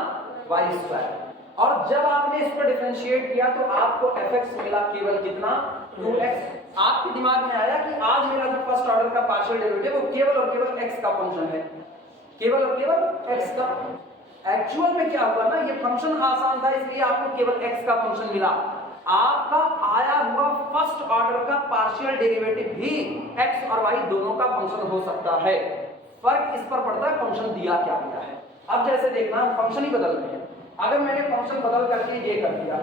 y स्क्वायर, और जब आपने इसको डिफरेंशिएट किया तो आपको fx मिला केवल कितना 2x। आपके दिमाग में आया कि आज मेरा जो फर्स्ट ऑर्डर का पार्शियल डेरिवेटिव वो केवल और केवल x का फंक्शन है, केवल और केवल x का। एक्चुअल में क्या हुआ ना, ये फंक्शन आसान था इसलिए आपको केवल x का फंक्शन मिला। आपका आया हुआ फर्स्ट ऑर्डर का पार्शियल डेरिवेटिव भी x और y दोनों का फंक्शन हो सकता है। फर्क इस पर पड़ता है फंक्शन दिया क्या गया है। अब जैसे देखना फंक्शन ही बदल रहे हैं, अगर मैंने फंक्शन बदल करके ये कर दिया,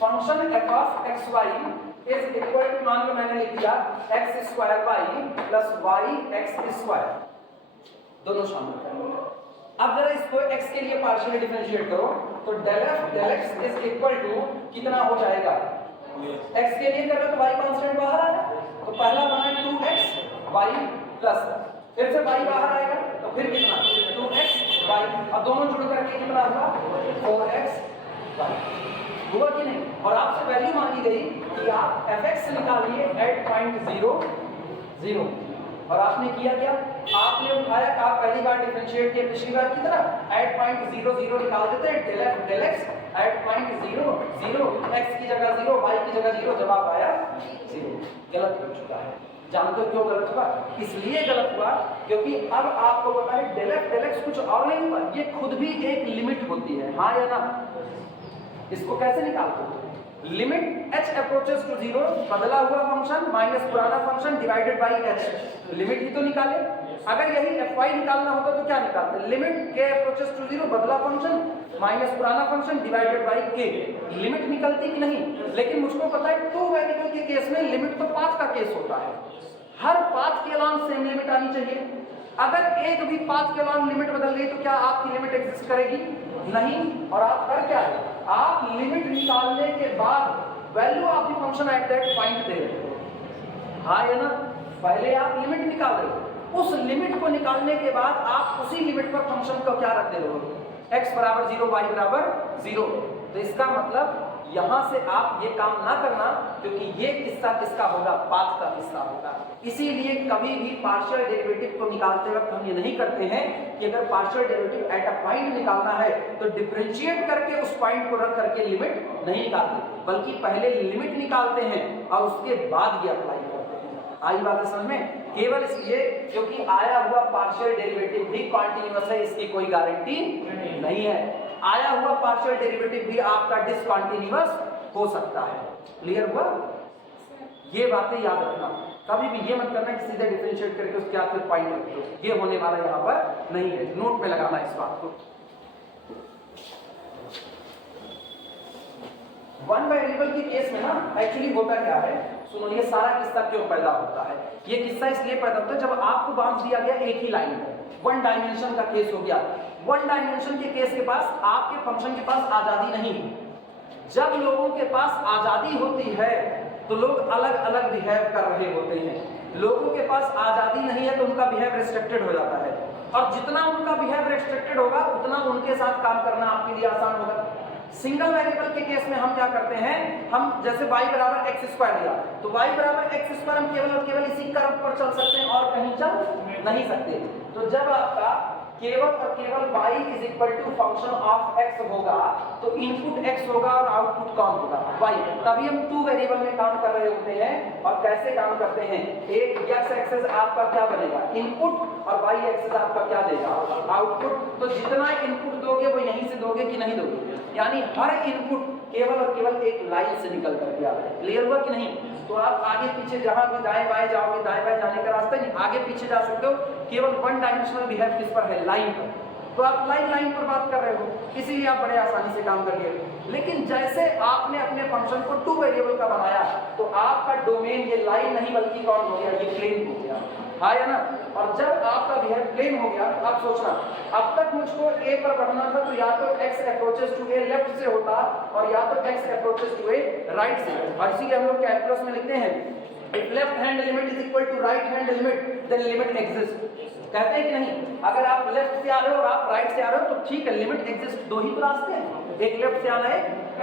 function f of x y is equal to, मान लो मैंने लिख दिया x स्क्वायर y प्लस y x स्क्वायर, दोनों शामिल करेंगे। अब जरा इसको x के लिए पार्शियली डिफरेंशिएट करो तो del f del x is equal to कितना हो जाएगा, x के लिए करो तो y कांस्टेंट बाहर आएगा, तो पहला बना 2x y प्लस, फिर से y बाहर आएगा तो फिर कितना 2x y, अब दोनों जुड़ करके कितना हुआ 4x y, हुआ कि नहीं। और आपसे वैल्यू मांगी गई कि आप fx निकालिए एट पॉइंट 0, 0, और आपने किया क्या, आपने उठाया, आप पहली बार डिफरेंशिएट किए पिछली बार की तरह एट पॉइंट 0, 0 निकाल देते हैं, del f del x at point 0, 0, x की जगह 0, y की जगह 0, जवाब आया 0। गलत हो चुका है। जानते हो क्यों गलत हुआ? इसलिए गलत हुआ क्योंकि अब आपको पता है del f del x कुछ और नहीं हुआ, ये खुद भी एक लिमिट होती है, हाँ या ना। इसको कैसे निकालते हो, लिमिट h अप्रोचेस टू 0, बदला हुआ फंक्शन माइनस पुराना function divided by h, limit ही तो निकाले। अगर यही fy निकालना होता तो क्या निकालते, लिमिट k अप्रोचेस टू 0, बदला फंक्शन माइनस पुराना function divided by k, limit निकलती कि नहीं। लेकिन मुझको पता है 2 वेरिएबल के केस में लिमिट तो पाथ का केस होता है, हर पाथ के अलॉन्ग सेम लिमिट आनी चाहिए। अगर एक भी पाथ के अलॉन्ग लिमिट बदल गई तो क्या आपकी लिमिट एग्जिस्ट करेगी, नहीं। और आप कर क्या है, आप लिमिट निकालने के बाद value of the function at that point दे रहे हो, हाँ या ना। पहले आप लिमिट निकाल रहे हो, उस लिमिट को निकालने के बाद आप उसी लिमिट पर फंक्शन को क्या रख दे रहे हो, x बराबर 0 y बराबर 0। तो इसका मतलब यहां से आप ये काम ना करना, क्योंकि ये किस्सा किसका होगा, पाथ का किस्सा होगा। इसीलिए कभी भी पार्शियल डेरिवेटिव को निकालते वक्त हम ये नहीं करते हैं कि अगर partial derivative at a point निकालना है तो डिफरेंशिएट करके उस पॉइंट को रख करके लिमिट नहीं निकालते, बल्कि पहले लिमिट निकालते हैं और उसके बाद ये अप्लाई करते हैं। आई बात समझ में? केवल इसलिए क्योंकि आया हुआ पार्शियल डेरिवेटिव भी कॉन्टिन्यूअस है, इसकी कोई गारंटी नहीं है। आया हुआ पार्शियल डेरिवेटिव भी आपका डिसकंटीन्यूअस हो सकता है। क्लियर हुआ? ये बातें याद रखना, कभी भी ये मत करना कि सीधे डिफरेंशिएट करके उसके बाद फिर पॉइंट रख दो, ये होने वाला यहाँ पर नहीं है। नोट में लगाना इस बात को। वन वेरिएबल के केस में ना एक्चुअली होता क्या है, सुनो, ये सारा किस्सा क्यों पैदा होता है। ये किस्सा इसलिए पैदा होता है जब आपको बांध दिया गया एक ही लाइन में, वन डायमेंशन का केस हो गया। वन डायमेंशन के केस के पास आपके फंक्शन के पास आजादी नहीं है। जब लोगों के पास आजादी होती है तो लोग अलग अलग बिहेव कर रहे होते हैं, लोगों के पास आजादी नहीं है तो उनका बिहेव रिस्ट्रिक्टेड हो जाता है, और जितना उनका बिहेव रिस्ट्रिक्टेड होगा उतना उनके साथ काम करना आपके लिए आसान होगा। सिंगल वेरिएबल के केस में हम क्या करते हैं, हम जैसे y बराबर एक्स स्क्वायर लिया तो y बराबर एक्स स्क्वायर हम केवल और केवल इसी कर्व पर चल सकते हैं और कहीं चल नहीं सकते। तो जब आपका केवल और केवल y is equal to function of x होगा तो इनपुट x होगा और आउटपुट कौन होगा, y। तभी हम टू वेरिएबल में काम कर रहे होते हैं। और कैसे काम करते हैं, एक x एक्सिस आपका क्या बनेगा, इनपुट, और y एक्सिस आपका क्या देगा, आउटपुट। तो जितना इनपुट दोगे वो यहीं से दोगे कि नहीं दोगे, यानी हर इनपुट केवल और केवल एक लाइन से निकल करके आ रहा है। क्लियर हुआ कि नहीं। तो आप आगे पीछे जहां भी दाएं बाएं जाओगे, दाएं बाएं जाने का रास्ता नहीं, आगे पीछे जा सकते हो, केवल वन डायमेंशनल बिहेव किस पर है, लाइन पर। तो आप लाइन पर बात कर रहे हो, इसीलिए आप बड़े आसानी से काम करिए। लेकिन जैसे आपने अपने फंक्शन को टू वेरिएबल का बनाया तो आपका डोमेन ये लाइन नहीं बल्कि कौन हो गया, ये प्लेन हो गया, हाँ या ना। और जब आपका बिहेव प्लेन हो गया, आप सोचना अब तक मुझको ए पर बढ़ना था तो या तो x approaches to a left से होता और या तो x approaches to a right से। और इसीलिए हम लोग कैलकुलस में लिखते हैं if left hand limit is equal to right hand limit then limit exist. कहते हैं कि नहीं, अगर आप लेफ्ट से आ रहे हो और आप राइट से आ रहे हो तो ठीक है, लिमिट एग्जिस्ट, दो ही तो रास्ते हैं, एक लेफ्ट से आना है,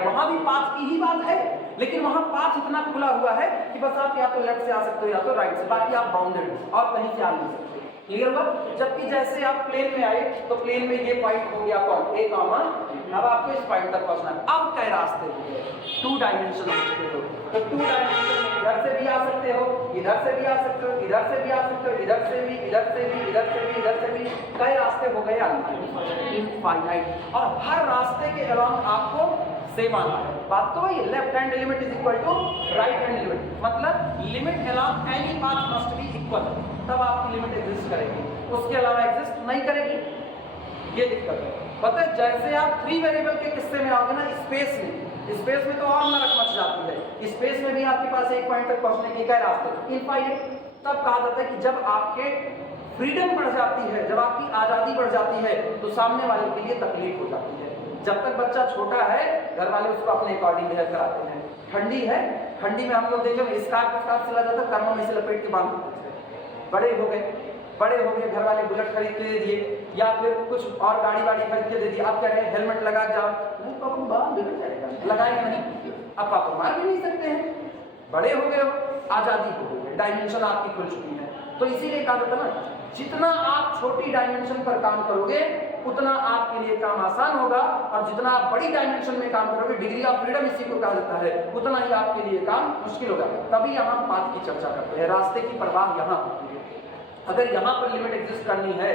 वहां भी पाथ की ही बात है, लेकिन वहां पाथ इतना खुला हुआ है कि बस आप या तो लेफ्ट से आ सकते हो या तो राइट से, बाकी आप बाउंडेड हो और कहीं से आ नहीं सकते। क्लियर हुआ। जबकि जैसे आप प्लेन में आए तो प्लेन में ये पॉइंट हो गया कौन, ए कॉमा, अब आपको इस पॉइंट तक पहुंचना है। अब कई रास्ते होंगे, टू डायमेंशन हो, तो टू डायमेंशन में इधर से भी आ सकते हो, इधर से भी आ सकते हो, इधर से भी आ सकते हो, इधर से भी, इधर से भी, इधर से भी, इधर से भी, कई रास्ते हो गए इनफाइनाइट। और हर रास्ते के अलॉन्ग आपको सेम आना है। बात तो वही, left hand limit is equal to right hand limit, मतलब limit along any path must be equal, तब आपकी लिमिट एग्जिस्ट करेगी, उसके अलावा एग्जिस्ट नहीं करेगी। ये दिक्कत है। पता है, जैसे आप थ्री वेरिएबल के किस्से में आओगे ना, स्पेस में तो और नरक मच जाती है। स्पेस में भी आपके पास एक पॉइंट तक पहुंचने के क्या रास्ते, इनफाइनाइट। तब कहा जाता है कि जब आपके फ्रीडम बढ़ जाती है, जब आपकी आजादी बढ़ जाती है तो सामने वाले के लिए तकलीफ हो जाती है। जब तक बच्चा छोटा है घर वाले उसको अपने अकॉर्डिंग बिहेव कराते हैं। ठंडी है, ठंडी में हम लोग देखें स्कार्फ चला जाता है, कर्मों में से लपेट के बांध देते थे। बड़े हो गए घर वाले बुलेट खरीद के दे दिए या फिर कुछ और गाड़ी खरीद के दे दी। आप कह रहे हैं हेलमेट लगा जाओ, पापा बाल बिगड़ जाएगा, लगाएंगे नहीं, अब पापा मार भी नहीं सकते हैं। बड़े हो गए हो, आजादी हो गई, डायमेंशन आपकी खुल चुकी है। तो इसीलिए कहा जाता है ना, जितना आप छोटी डायमेंशन पर काम करोगे उतना आपके लिए काम आसान होगा, और जितना आप बड़ी डायमेंशन में काम करोगे, डिग्री ऑफ फ्रीडम इसी को कहा जाता है, उतना ही आपके लिए काम मुश्किल होगा। तभी यहाँ पाथ की चर्चा करते हैं, रास्ते की परवाह यहाँ होती है। अगर यहाँ पर लिमिट एग्जिस्ट करनी है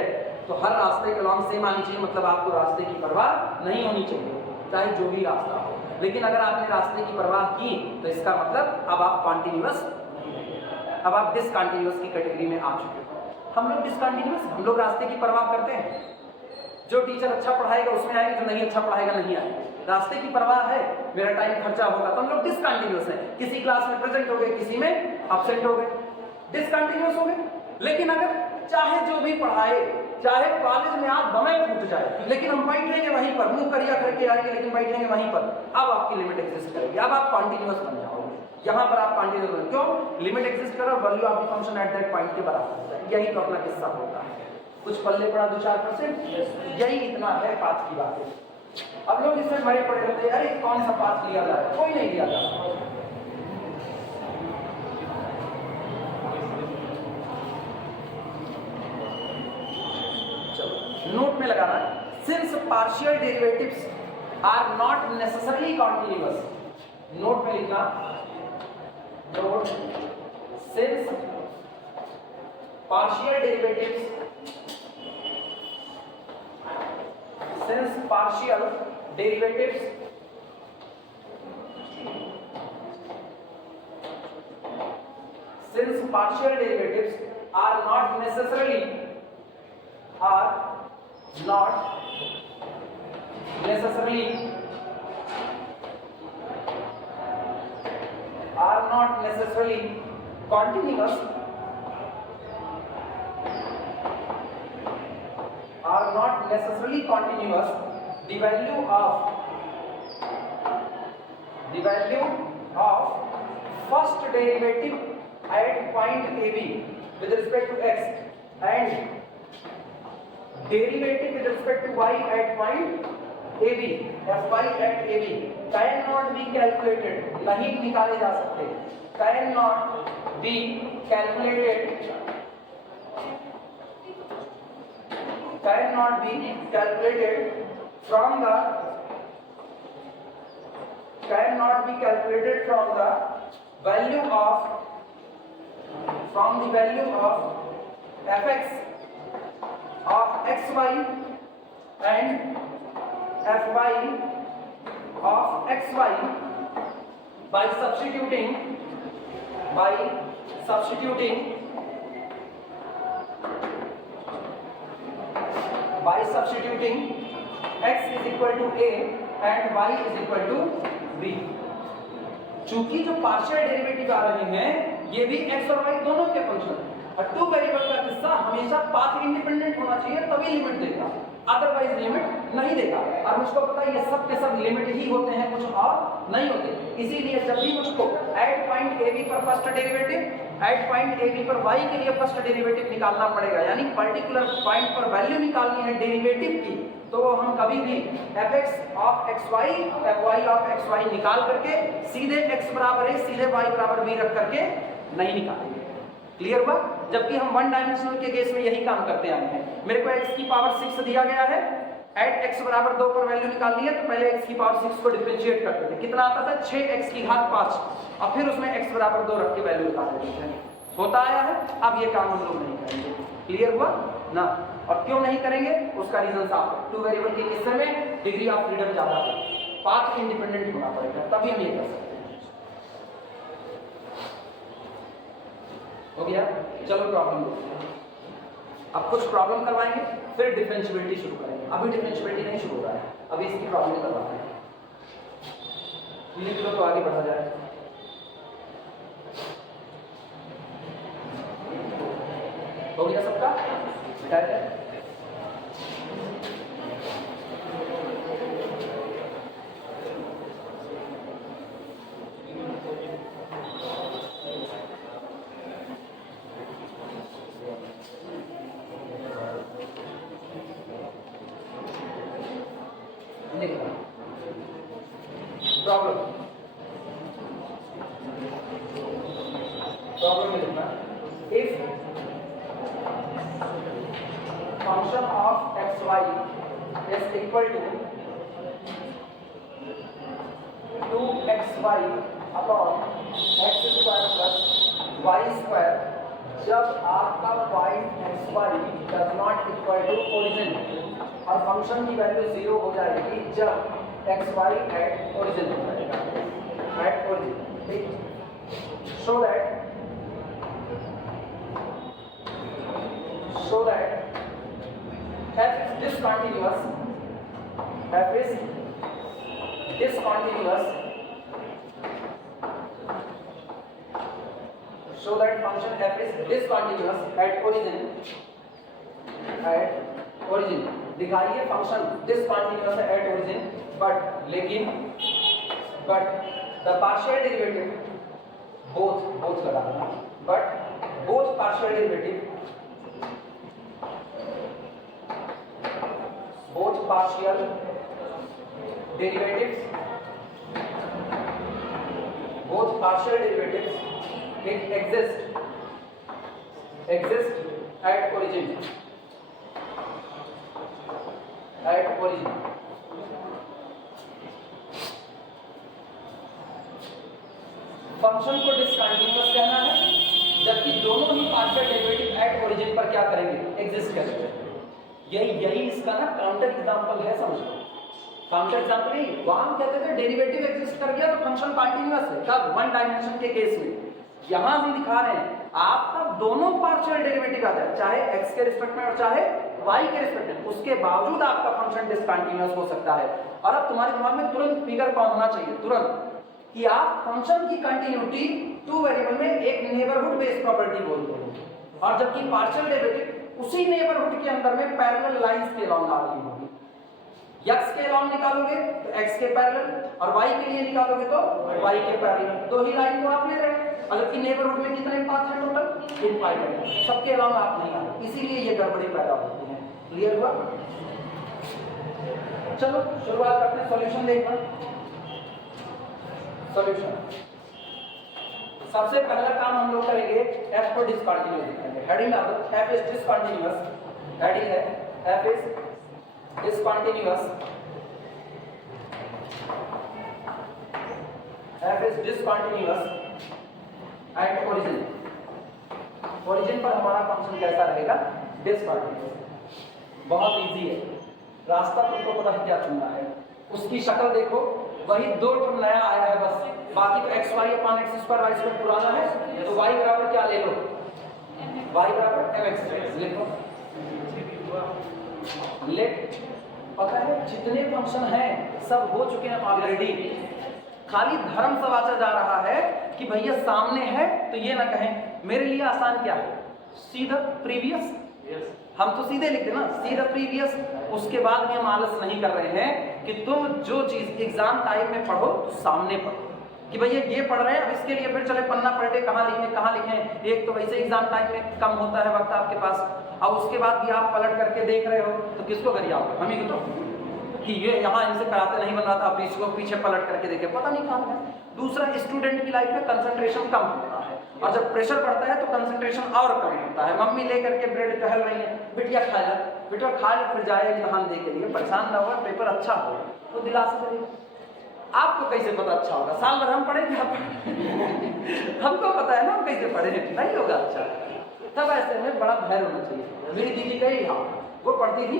तो हर रास्ते के अलॉन्ग सेम आनी चाहिए, मतलब आपको रास्ते की परवाह नहीं होनी चाहिए, चाहे जो भी रास्ता हो। लेकिन अगर आपने रास्ते की परवाह की तो इसका मतलब अब आप कॉन्टिन्यूअस, अब आप डिसकंटिन्यूअस की कैटेगरी में आ चुके हो। हम लोग डिसकंटिन्यूअस, हम लोग रास्ते की परवाह करते हैं। जो टीचर अच्छा पढ़ाएगा उसमें आएंगे, जो नहीं अच्छा पढ़ाएगा नहीं आएंगे। रास्ते की परवाह है, मेरा टाइम खर्चा होगा, तो हम लोग डिसकंटिन्यूअस हैं। किसी क्लास में प्रेजेंट हो गए, किसी में एब्सेंट हो गए, डिसकंटिन्यूअस हो गए। लेकिन अगर चाहे जो भी पढ़ाए, चाहे कॉलेज में आप बमें फूट जाए, लेकिन हम बैठेंगे वहीं पर, मुंह करिया करके आएंगे लेकिन बैठेंगे वहीं पर, अब आपकी लिमिट एग्जिस्ट करेगी, अब आप कॉन्टिन्यूअस बन जाओगे। यहाँ पर आप कॉन्टिन्यूअस बन, क्यों, लिमिट एग्जिस्ट करो, value of the function at that point के बराबर होता है। यही तो अपना किस्सा होता है। कुछ पल्ले पड़ा 2-4%, यही इतना है पाथ की बात। अब लोग इसमें मरे पड़े रहते हैं, अरे कौन सा पाथ लिया जाए, कोई नहीं लिया जाता। नोट में लगाना, since partial derivatives are not necessarily continuous. Note में लिखना, note, since partial derivatives, since partial derivatives are not necessarily continuous, are not necessarily continuous, the value of the value of first derivative at point A B with respect to x and derivative with respect to y at point A B, f y at A B can not be calculated, नहीं निकाले जा सकते, can not be calculated, can not be calculated from the, can not be calculated from the value of, from the value of f x of xy and fy of xy by substituting x is equal to a and y is equal to b। चूंकि जो पार्शियल डेरिवेटिव आ रहे हैं ये भी x और y दोनों के फंक्शन, और टू वेरिएबल का किस्सा हमेशा पाथ इंडिपेंडेंट होना चाहिए तभी लिमिट देगा, अदरवाइज लिमिट नहीं देगा। और मुझको पता है ये सब के सब लिमिट ही होते हैं, कुछ और नहीं होते। इसीलिए जब भी मुझको एट पॉइंट ए बी पर first derivative, at point A B पर वाई के लिए फर्स्ट डेरिवेटिव निकालना पड़ेगा, यानी पर्टिकुलर पॉइंट पर वैल्यू निकालनी है डेरिवेटिव की, तो हम कभी भी f x of x y, f y of x y निकाल करके सीधे एक्स बराबर है, सीधे वाई बराबर बी रख करके नहीं निकालेंगे। क्लियर हुआ? जबकि हम वन डायमेंशनल के केस में यही काम करते आए हैं। मेरे को x की पावर 6 दिया गया है, एट x बराबर 2 पर वैल्यू निकालनी है, तो पहले x की पावर 6 को डिफरेंशिएट करते थे, कितना आता था 6x की घात 5, और फिर उसमें x बराबर 2 रख के वैल्यू निकालते थे, होता आया है। अब ये काम हम लोग नहीं करेंगे। क्लियर हुआ ना? और क्यों नहीं करेंगे उसका रीजन साफ है, टू वेरिएबल के किस्से में डिग्री ऑफ फ्रीडम ज्यादा है, पाथ इंडिपेंडेंट होना पड़ेगा तभी हम ये कर सकते हैं। हो गया? चलो प्रॉब्लम अब कुछ प्रॉब्लम करवाएंगे, फिर डिफरेंशिएबिलिटी शुरू करेंगे। अभी डिफरेंशिएबिलिटी नहीं शुरू हो रहा है, अभी इसकी प्रॉब्लम करवाते हैं। लिख लो तो आगे बढ़ा जाए। हो गया सबका? मिटाया जाए। प्रॉब्लम में लिखना, if function of x y is equal to 2xy upon x square plus y square, जब आपका point x y does not equal to origin, और फंक्शन की वैल्यू 0 हो जाएगी जब एक्स वाई एट ओरिजिन हो जाएगा, एट ओरिजिन। ठीक, so that f is discontinuous, f is discontinuous, so that function f is discontinuous at origin, at origin दिखाइए फंक्शन डिसकंटिन्यूअस है at origin, but the partial derivative both लगाना, but both partial derivative, both partial derivatives exist at origin, function को डिसकंटिन्यूअस कहना है, जबकि दोनों ही पार्शियल डेरिवेटिव एट ओरिजिन पर क्या करेंगे, एग्जिस्ट करेंगे। यही इसका ना काउंटर एग्जांपल है, समझ लो। काउंटर एग्जांपल ही वहां कहते थे डेरिवेटिव एग्जिस्ट कर गया तो फंक्शन कंटीन्यूअस है, कब वन डायमेंशन के केस में। यहां हम दिखा रहे हैं आपका दोनों पार्शियल डेरिवेटिव आ जाए, चाहे x के रिस्पेक्ट में और चाहे y के रिस्पेक्ट में, उसके बावजूद आपका फंक्शन डिसकंटीन्यूअस हो सकता है। और अब तुम्हारे दिमाग में तुरंत फिगर कौन होना चाहिए, तुरंत, कि आप फंक्शन की कंटिन्यूटी टू वेरिएबल में एक नेबरहुड बेस्ड प्रॉपर्टी बोल दो, और जबकि पार्शियल डेरिवेटिव उसी नेबरहुड के अंदर में पैरेलल लाइंस के अलॉन्ग आ रही होगी। x के अलावा निकालोगे तो x के पैरेलल और y के लिए निकालोगे तो y के पैरेलल। दो ही लाइन को आप ले रहे हैं, जबकि नेबरहुड में कितने पाथ है टोटल? इनफाइनाइट। सबके अलावा आप नहीं आते, इसीलिए ये गड़बड़ी पैदा होती है। क्लियर हुआ? चलो शुरुआत करते हैं सॉल्यूशन देखना। सॉल्यूशन सबसे पहला काम हम लोग करेंगे f को डिसकंटिन्यूअस लिखेंगे। Heading f is discontinuous. Heading है f is discontinuous, f is discontinuous at origin। origin पर हमारा फंक्शन कैसा रहेगा? discontinuous। बहुत इजी है, रास्ता तुमको पता है क्या चुनना है। उसकी शक्ल देखो, वही दो टर्म नया आया है बस, बाकी तो x y upon x square y square पुराना है। तो y बराबर क्या ले लो? y बराबर mx लिखो। लेट पता है जितने फंक्शन हैं सब हो चुके हैं ऑलरेडी, खाली धर्म समाचा जा रहा है कि भैया सामने है तो ये ना कहें। मेरे लिए आसान क्या है? सीधा प्रीवियस। हम तो सीधे लिखते ना, सीधा प्रीवियस। उसके बाद भी हम आलस नहीं कर रहे हैं कि तुम जो चीज एग्जाम टाइम में पढ़ो तो सामने पढ़ो कि भैया ये पढ़ रहे हैं, अब इसके लिए फिर चले पन्ना पलटे कहाँ लिखें। एक तो वैसे एग्जाम टाइम में कम होता है वक्त आपके पास, और उसके बाद भी आप पलट करके देख रहे हो तो किसको करिएगा? हम ही को तो कि ये यहाँ इनसे कराते नहीं बन रहा था, आप इसको पीछे पलट करके देखे, पता नहीं कहाँ है। दूसरा, स्टूडेंट की लाइफ में कंसंट्रेशन कम होता है और जब प्रेशर बढ़ता है तो कंसंट्रेशन और कम होता है। मम्मी लेकर के ब्रेड टहल रही है, बिटिया खा ले, बेटा खा ले, फिर जाए इम्तहान दे के लिए, परेशान ना होगा, पेपर अच्छा हो तो दिलासा करिए। आपको कैसे पता अच्छा होगा? साल भर हम पढ़ेंगे हमको पता है ना हम कैसे पढ़े, नहीं होगा अच्छा। तब ऐसे में बड़ा भय होना चाहिए। मेरी दीदी का ही हाल, वो पढ़ती थी,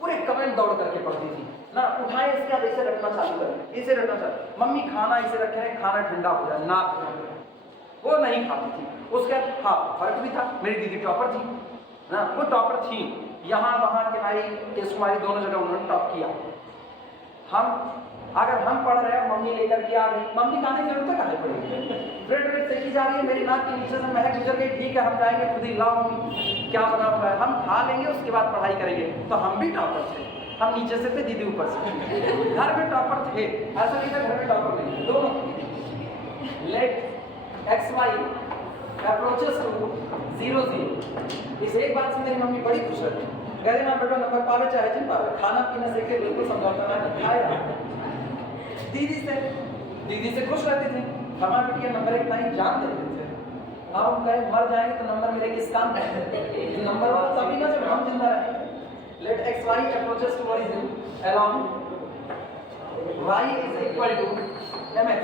पूरे कमेंट दौड़ करके पढ़ती थी ना, उठाए इसके बाद इसे रखना चालू करें, इसे रखना चालू, मम्मी खाना इसे रखे हैं, खाना ठंडा हो जाए ना, वो नहीं खाती थी। उसके हाँ फर्क भी था, मेरी दीदी टॉपर थी ना, वो टॉपर थी, यहाँ वहाँ किनारी केसुमारी दोनों जगह उन्होंने टॉप किया। हम अगर हम पढ़ रहे हैं, मम्मी लेकर के आ रही, मम्मी खाने की जरूरत कहाँ पड़ेगी? ब्रेड सेकी जा रही है, मेरी नाक के नीचे से महक गुजर गई, ठीक है हम जाएंगे खुद ही, लाओ मम्मी क्या बना हुआ है, हम खा लेंगे, उसके बाद पढ़ाई करेंगे। तो हम भी टॉपर थे, हम नीचे से थे, दीदी ऊपर से। घर में टॉपर थे, ऐसा नहीं था घर में टॉपर नहीं, दोनों। Let x y approaches to 0 0। इस एक बात से मेरी मम्मी बड़ी खुश रहती, कहते ना बेटा नंबर पावे चाहे जिन पावे, खाना पीना सीखे, बिल्कुल समझौता ना खाए। दीदी से खुश रहती थी, हमारे बेटिया नंबर 1 नहीं जान देते थे। अब हम कहे मर जाएंगे तो नंबर मेरे किस काम है? नंबर 1 तभी ना जब हम जिंदा रहें। Let x y approaches to origin along y is equal to mx।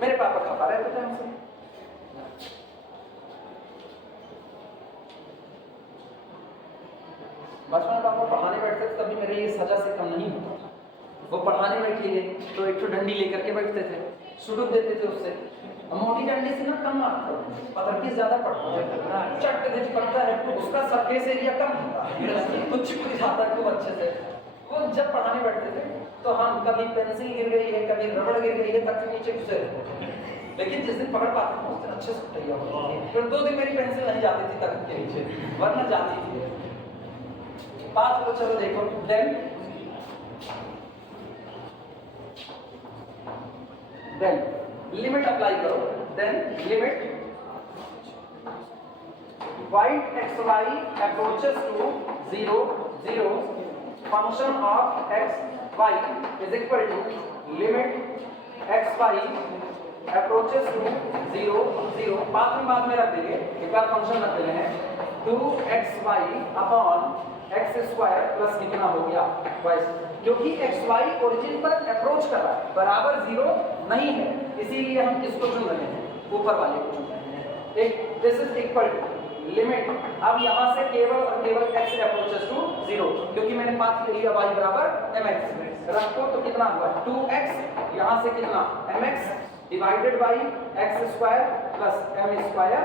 मेरे पापा खपा रहते थे हमसे, बचपन में पापा पढ़ाने बैठते थे तभी मेरे लिए सजा से कम नहीं होता था। वो पढ़ाने बैठिए तो एक तो डंडी लेकर के बैठते थे, सुडुक देते थे उससे, मोटी डंडी से ना कम मारता, पत्थर की ज्यादा पड़ता है, चट के पड़ता है, उसका सरफेस एरिया कम होता है, तो चिपक जाता है खूब अच्छे से। वो जब पढ़ाने बैठते थे तो हम कभी पेंसिल गिर गई है, कभी रबड़ गिर गई है, तक से नीचे घुसे रहते, लेकिन जिस दिन पकड़ पाते थे उस दिन अच्छे से तैयार होती थी। फिर 2 दिन मेरी पेंसिल नहीं जाती थी तक के नीचे, वरना जाती थी। बात को चलो देखो, देन लिमिट अप्लाई करो, then limit y x y approaches to 0 0 function of x y is equal to limit x y approaches to 0 0। बाद में रख देंगे, एक बार फंक्शन रख देते हैं 2xy upon x square plus कितना हो गया y, क्योंकि xy ओरिजिन पर अप्रोच कर रहा है, बराबर 0 नहीं है, इसीलिए हम किसको चुन रहे हैं? ऊपर वाले को चुन रहे हैं। एक this is equal to limit, अब यहाँ से केवल और केवल x अप्रोचेस टू 0, क्योंकि मैंने पाथ ले लिया y बराबर mx, रखो तो कितना हुआ 2x, यहाँ से कितना mx divided by x square plus m square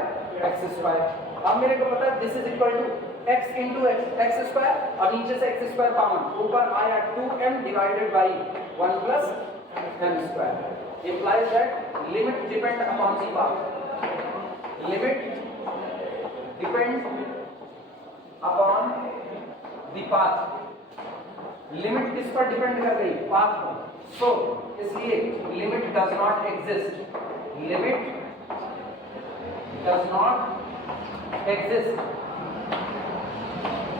x square. अब मेरे को पता है this is equal to x into x square, और नीचे से एक्स स्क्वायर कॉमन, ऊपर आया 2m divided by 1 plus m square. implies that limit depend upon the path, limit depends upon the path, limit किस पर डिपेंड कर गई? पाथ पर। सो इसलिए limit does not exist, limit does not exist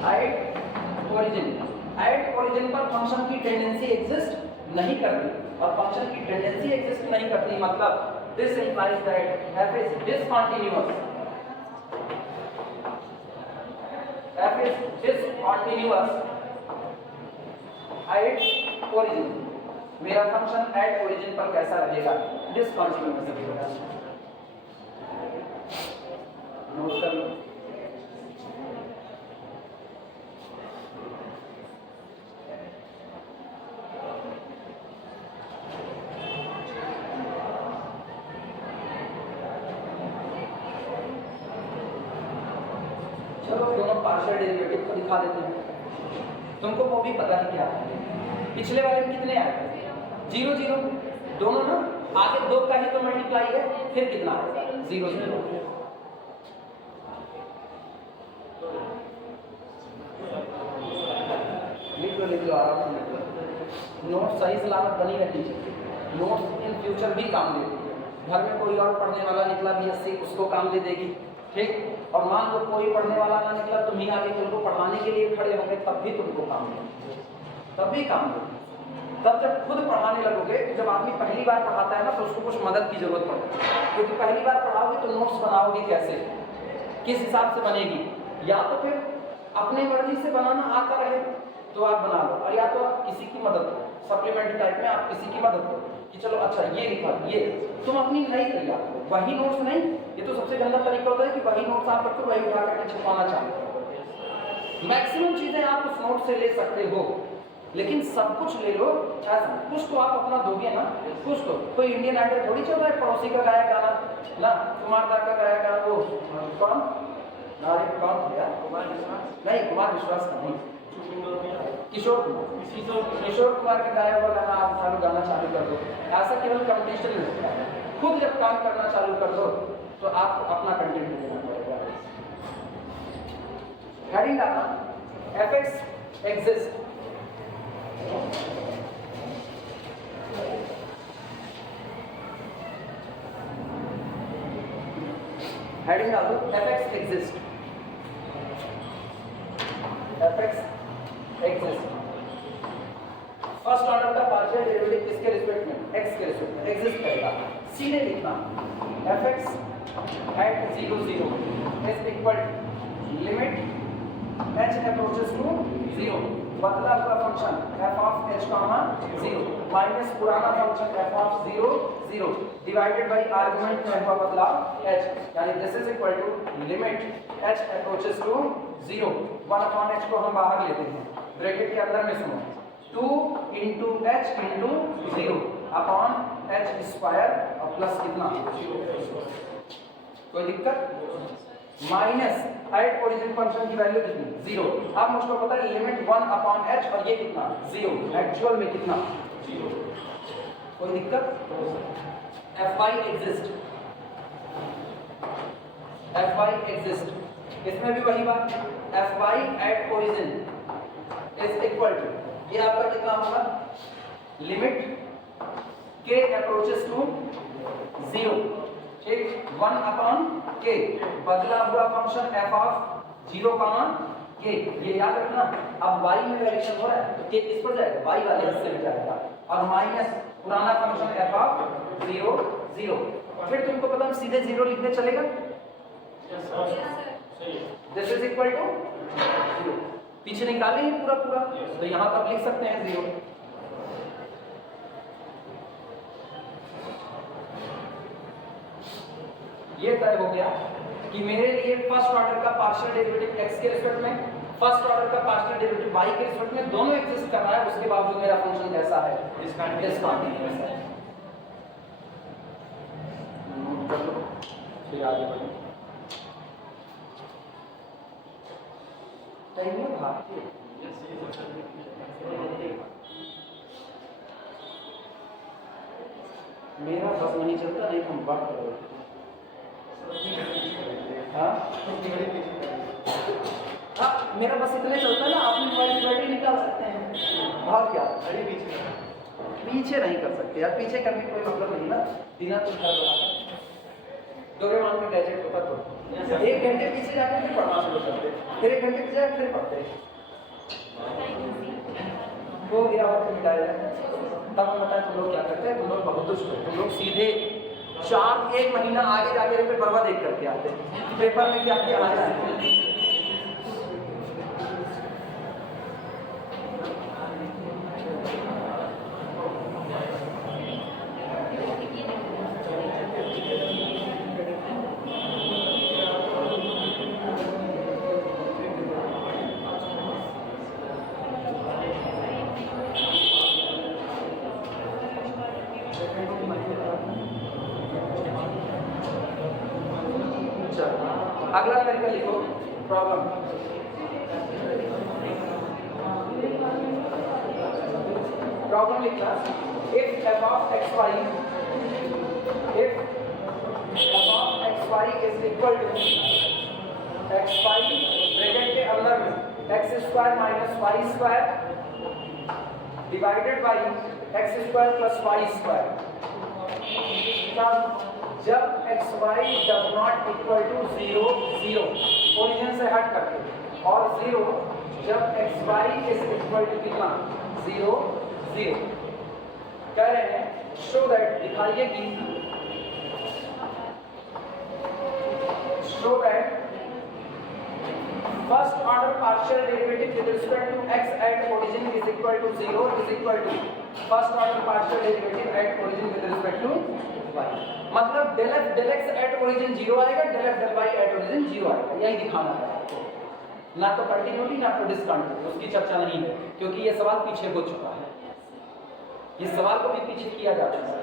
at origin. Eight origin पर फंक्शन की टेंडेंसी एग्जिस्ट नहीं करती, और फंक्शन की टेंडेंसी एग्जिस्ट नहीं करती मतलब this implies that f is discontinuous, f is discontinuous at origin। मेरा फंक्शन एट ओरिजिन पर कैसा रहेगा? डिसकंटिन्यूअस रहेगा। नोट कर लो। चलो दोनों पार्शियल डेरिवेटिव को दिखा देते हैं। तुमको वो भी पता है क्या है, पिछले वाले में कितने आए थे? 0 0 दोनों ना, आगे 2 का ही तो मल्टीप्लाई है, फिर कितना आएगा? 0 0। लिख लो आराम से लिख लो। नोट सही सलामत बनी रहनी चाहिए। नोट्स इन फ्यूचर भी काम देती है। घर में कोई और पढ़ने वाला निकला BSc, उसको काम दे देगी, ठीक। और मान लो कोई पढ़ने वाला ना निकला, तुम ही आगे तुमको पढ़ाने के लिए खड़े होंगे, तब भी तुमको काम देगी, तब भी काम देगी। तब जब खुद पढ़ाने लगोगे, जब आदमी पहली बार पढ़ाता है ना, तो उसको कुछ मदद की जरूरत पड़ती है, क्योंकि पहली बार पढ़ाओगे तो नोट्स बनाओगे कैसे, किस हिसाब से बनेगी? या तो फिर अपने मर्जी से बनाना आता रहे तो आप बना लो, और या तो आप किसी की मदद करो, सप्लीमेंट्री टाइप में आप किसी की मदद करो कि चलो अच्छा ये लिखा, ये तुम अपनी नई तैयार करो, वही नोट्स नहीं। ये तो सबसे गंदा तरीका होता है कि वही नोट्स आप रखो, वही उठा करके छपवाना चाहते हो। मैक्सिमम चीजें आप उस नोट से ले सकते हो, लेकिन सब कुछ ले लो ऐसा, कुछ तो आप अपना दोगे ना, कुछ तो। कोई इंडियन आइडल थोड़ी चल रहा है, पड़ोसी का गाया गाना ना, कुमार दा का गाया गाना, वो कौन कौन भैया? नहीं, कुमार विश्वास का नहीं, किशोर कुमार का गाया हुआ गाना आप चालू गाना चालू कर दो। ऐसा केवल कंपटीशन में होता है। खुद जब काम करना चालू कर दो तो आपको अपना कंटेंट देना पड़ेगा। हेडिंग डालना, fx exists हेडिंग डालो, fx exists, fx exists। First order का पार्शियल डेरिवेटिव किसके रिस्पेक्ट में? x के रिस्पेक्ट में एग्जिस्ट करेगा। सीधे लिखना fx at 0 0 is equal to limit h approaches to 0, बदला हुआ function f of h comma 0 minus पुराना function f of 0 0 divided by argument में हुआ बदलाव h, यानी this is equal to limit h approaches to 0, 1 upon h को हम बाहर लेते हैं, ब्रैकेट के अंदर में सुनो, 2 into h into 0 upon h square और प्लस कितना? कोई दिक्कत? माइनस एट ओरिजिन फंक्शन की वैल्यू कितनी? 0। अब मुझको पता है लिमिट 1 अपॉन h और ये कितना? 0। एक्चुअल में कितना? 0। कोई दिक्कत? fy exist, fy exist, इसमें भी वही बात, fy at origin is equal to, ये आपका कितना होगा? लिमिट k अप्रोचेस टू 0, ठीक, 1 अपॉन k, बदला हुआ फंक्शन f ऑफ 0 k, ये याद रखना। अब y में वेरिएशन हो रहा है तो k किस पर जाएगा? y वाले हिस्से में जाएगा, और माइनस पुराना फंक्शन f ऑफ 0 0। फिर तुमको पता है सीधे 0 लिखने चलेगा, दिस इज इक्वल टू 0, पीछे निकाले ही पूरा पूरा, तो यहां तो आप लिख सकते हैं 0। ये तय हो गया कि मेरे लिए फर्स्ट ऑर्डर का पार्शियल डेरिवेटिव x के रिस्पेक्ट में, फर्स्ट ऑर्डर का पार्शियल डेरिवेटिव y के रिस्पेक्ट में, दोनों एग्जिस्ट कर रहा है, उसके बावजूद मेरा फंक्शन कैसा है? डिस्कंटिन्यूअस है। नोट कर लो, फिर आगे बढ़ो। टाइम में भागते मेरा बस नहीं चलता, नहीं तुम बात करो। हाँ मेरा बस इतने चलता है ना, अपनी मोबाइल की बैटरी निकाल सकते हैं। और क्या पीछे नहीं कर सकते यार, पीछे करने का कोई मतलब नहीं ना, बिना तो कर रहा है डोरेमोन का गैजेट होता तो 1 घंटे पीछे जाकर फिर पढ़ना शुरू करते, फिर 1 घंटे पीछे जाकर फिर पढ़ते, हो गया और फिर मिटाया जाए। तब हम बताएं तुम लोग क्या करते हैं, तुम लोग बहुत दुष्ट हो, तुम लोग सीधे 1 महीना आगे जाके पेपर देख करके आते हैं, पेपर में क्या क्या आया है। अगला न्यूमेरिकल लिखो, प्रॉब्लम। प्रॉब्लम लिखना, if f of xy is equal to xy bracket के अंदर में x square minus y square divided by x square plus y square, तब जब xy does not equal to 0 0 origin से हट करके, और 0 जब xy इज इक्वल टू कितना 0 0, कह रहे हैं शो दैट, दिखाइए कि show that first order partial derivative with respect to x at origin is equal to 0 is equal to first order partial derivative at origin with respect to y, मतलब del f del x at origin 0 आएगा, del f del y at origin 0 आएगा, यही दिखाना है आपको। ना तो कंटिन्यूटी ना तो डिसकंटिन्यूटी, उसकी चर्चा नहीं है क्योंकि ये सवाल पीछे हो चुका है, इस सवाल को भी पीछे किया जा चुका है।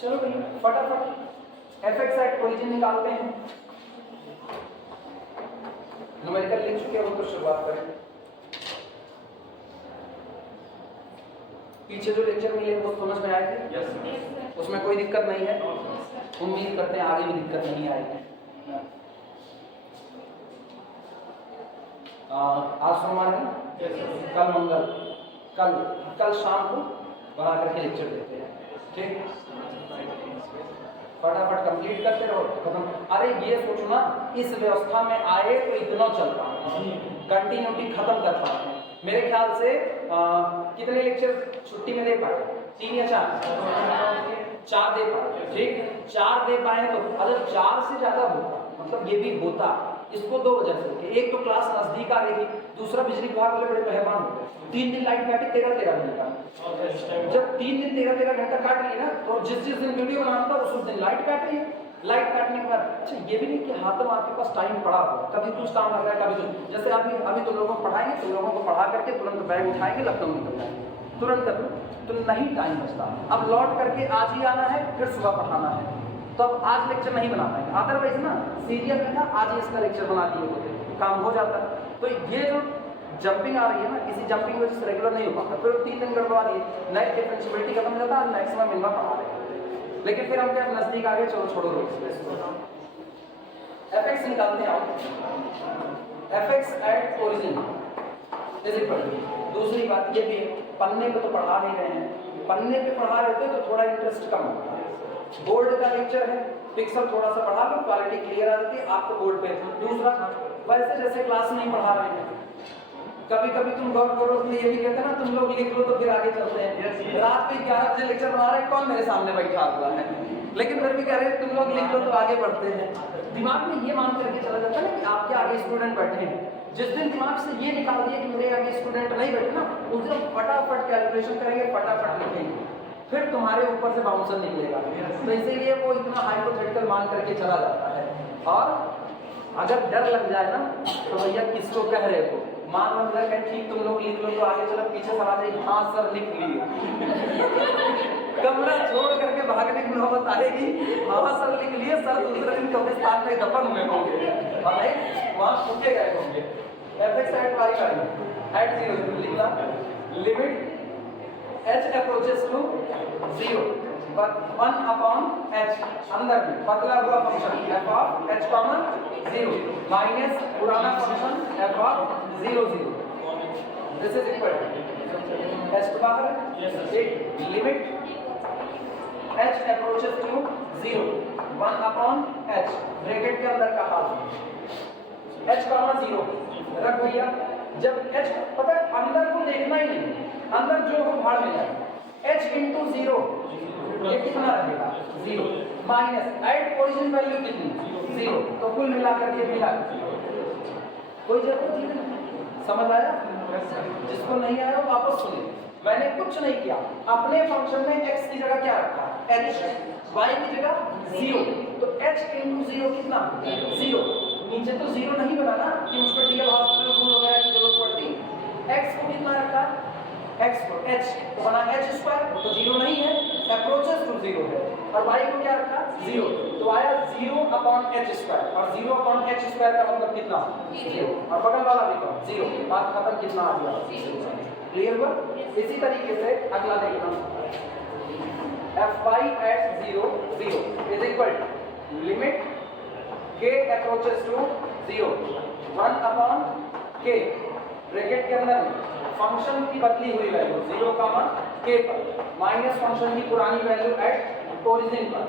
चलो भैया फटाफट fx एट ओरिजिन निकालते हैं। न्यूमेरिकल लिख चुके हो तो शुरुआत करें। पीछे जो लेक्चर मिले वो समझ में आए थे? yes. उसमें कोई दिक्कत नहीं है, उम्मीद करते हैं आगे भी दिक्कत नहीं आएगी। आज सोमवार है, कल मंगल, कल शाम को बना करके लेक्चर देते हैं, ठीक? फटाफट कंप्लीट करते रहो, खत्म। अरे ये सोचो ना, इस व्यवस्था में आए तो इतना चल पाए, कंटिन्यूटी खत्म कर पाते हैं। मेरे ख्याल से कितने लेक्चर छुट्टी में दे पाए? 3 या 4 दे पाए, ठीक? 4 दे पाए तो अगर 4 से ज्यादा होता, मतलब ये भी होता, इसको 2 वजह से होती। एक तो क्लास नजदीक आ रही थी, दूसरा बिजली विभाग वाले बड़े मेहरबान हो गए, 3 दिन लाइट काटी 13 घंटा। जब 3 दिन 13 घंटा काट ली ना, तो जिस दिन वीडियो बनाना था उस दिन लाइट काट रही है। लाइट काटने के बाद अच्छा ये भी नहीं कि हाथ में आपके पास टाइम पड़ा हो, कभी कुछ काम लग रहा है, कभी कुछ, जैसे अभी तुम लोगों को पढ़ाएंगे, तुम लोगों को पढ़ा करके तुरंत बैग उठाएंगे, लखनऊ निकल जाएंगे, तुरंत कर लो, तो नहीं टाइम बचता। अब लौट करके आज ही आना है, फिर सुबह पढ़ाना है, तो अब आज लेक्चर नहीं बना पाएंगे। अदरवाइज ना सीरियल में था, आज ही इसका लेक्चर बना दिए होते, काम हो जाता। तो ये जो जंपिंग आ रही है ना, किसी जंपिंग वजह से रेगुलर नहीं हो पाता, फिर 3 दिन गड़बड़ा दिए, नई डिफरेंशियबिलिटी खत्म हो जाता है, मैक्सिमम इनका पढ़ा रहे। लेकिन फिर हम क्या नजदीक आ गए, चलो छोड़ो रोज fx निकालते हैं। fx at origin is equal to, दूसरी बात ये भी पन्ने पे तो पढ़ा नहीं रहे हैं, पन्ने पे पढ़ा रहे थे तो थोड़ा इंटरेस्ट कम होता है। बोर्ड का लेक्चर है, पिक्सल थोड़ा सा पढ़ा लो, क्वालिटी क्लियर आ जाती है आपको बोर्ड पे। दूसरा, वैसे जैसे क्लास नहीं पढ़ा रहे हैं, कभी कभी तुम गौर करो, ये भी कहते हैं ना तुम लोग लिख लो तो फिर आगे चलते हैं। रात में 11 बजे लेक्चर बना रहे हैं, कौन मेरे सामने बैठा हुआ है, लेकिन फिर भी कह रहे हैं तुम लोग लिख लो तो आगे बढ़ते हैं। दिमाग में ये मान करके चला जाता है ना कि आपके आगे स्टूडेंट बैठे हैं। जिस दिन दिमाग से ये निकाल दिया कि मेरे आगे स्टूडेंट नहीं बैठे ना, उस दिन फटाफट कैलकुलेशन करेंगे, फटाफट लिखेंगे, फिर तुम्हारे ऊपर से बाउंसर निकलेगा। तो इसीलिए वो इतना हाइपोथेटिकल मान करके चला जाता है। और अगर डर लग जाए ना तो भैया किसको कह रहे हो, मान लो कहें ठीक तुम लोग लिख लो तो आगे चलो, पीछे सर आ जाए हाँ सर लिख लिए कमरा छोड़ करके भागने की नौबत आएगी, हाँ सर लिख लिए, सर दूसरे दिन कब्रिस्तान में दफन हुए होंगे और वहाँ फूके गए होंगे। fx एट y एट 0 लिखना, limit h approaches to 0 1/h अंदर में बदला हुआ function f of h comma 0 minus पुराना function f of 0 0 this is equal to h बाहर एक limit h approaches to 0 1/h bracket के अंदर का हाल h कॉमन 0 रख भैया। जब h पता है अंदर को देखना ही नहीं, अंदर जो हो बाहर में जाए h into 0 ये कितना रहेगा 0 माइनस एट ओरिजिन वैल्यू कितनी 0 तो कुल मिलाकर के मिला कोई जरूरत नहीं। समझ आया? जिसको नहीं आया वो वापस सुने। मैंने कुछ नहीं किया, अपने फंक्शन में x की जगह क्या रखा h, y की जगह 0 तो h into 0 कितना 0। नीचे तो 0 नहीं बना ना कि उसको डीएल हॉस्पिटल रूल वगैरह की जरूरत पड़ती। x को कितना रखा x को h तो बना h स्क्वायर तो 0 नहीं है, अप्रोचेस टू 0 है। और y को क्या रखा 0 तो आया 0/h स्क्वायर और 0/h स्क्वायर का मतलब कितना 0 और बगल वाला भी कौन 0 बात खत्म। कितना आ गया क्लियर हुआ? इसी तरीके से अगला देखना fy at 0 0 is equal to limit k approaches to 0 1/k bracket के अंदर फंक्शन की बदली हुई वैल्यू 0, k पर माइनस फंक्शन की पुरानी वैल्यू एट ओरिजिन पर।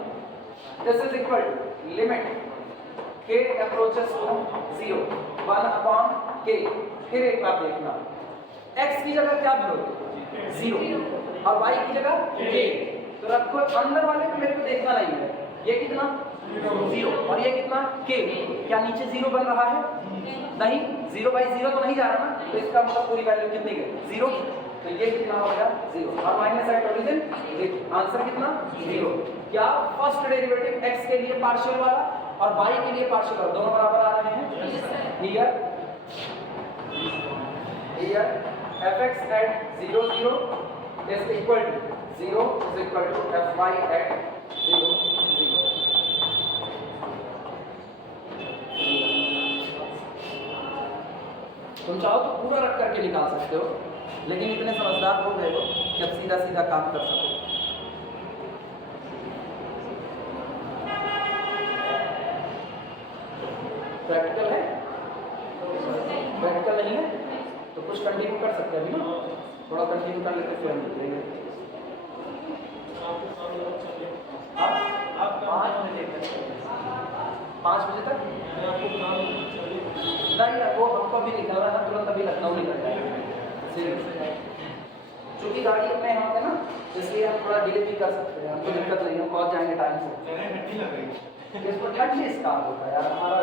This is equal to limit k approaches to 0 1/k। फिर एक बार देखना x की जगह क्या भरोगे 0 और y की जगह k तो रखो। अंदर वाले में मेरे को देखना नहीं है, ये कितना 0 और ये कितना k। क्या नीचे 0 बन रहा है नहीं, 0/0 तो नहीं जा रहा ना, तो इसका मतलब पूरी वैल्यू कितनी है 0 तो ये कितना हो गया 0 और माइनस एट ओरिजिन आंसर कितना 0। क्या फर्स्ट डेरिवेटिव x के लिए पार्शियल वाला और y के लिए पार्शियल वाला दोनों बराबर आ रहे हैं। Here fx at 0 0 is equal to 0 is equal to fy at 0 0। तुम चाहो तो पूरा रख करके निकाल सकते हो, लेकिन इतने समझदार हो गए हो कि अब सीधा सीधा काम कर सको। प्रैक्टिकल है? प्रैक्टिकल नहीं है तो कुछ कंटिन्यू कर सकते हैं अभी ना, थोड़ा कंटिन्यू कर लेते फिर हम देखेंगे। आप 5 बजे तक नहीं, वो हमको अभी निकलना है तुरंत, अभी लखनऊ निकल जाएगा। चूँकि गाड़ी अपने यहाँ पे ना इसलिए हम थोड़ा डिले भी कर सकते हैं, हमको दिक्कत नहीं, हम पहुँच जाएंगे टाइम से। इसको ठंड से स्टार्ट होता है यार, हमारा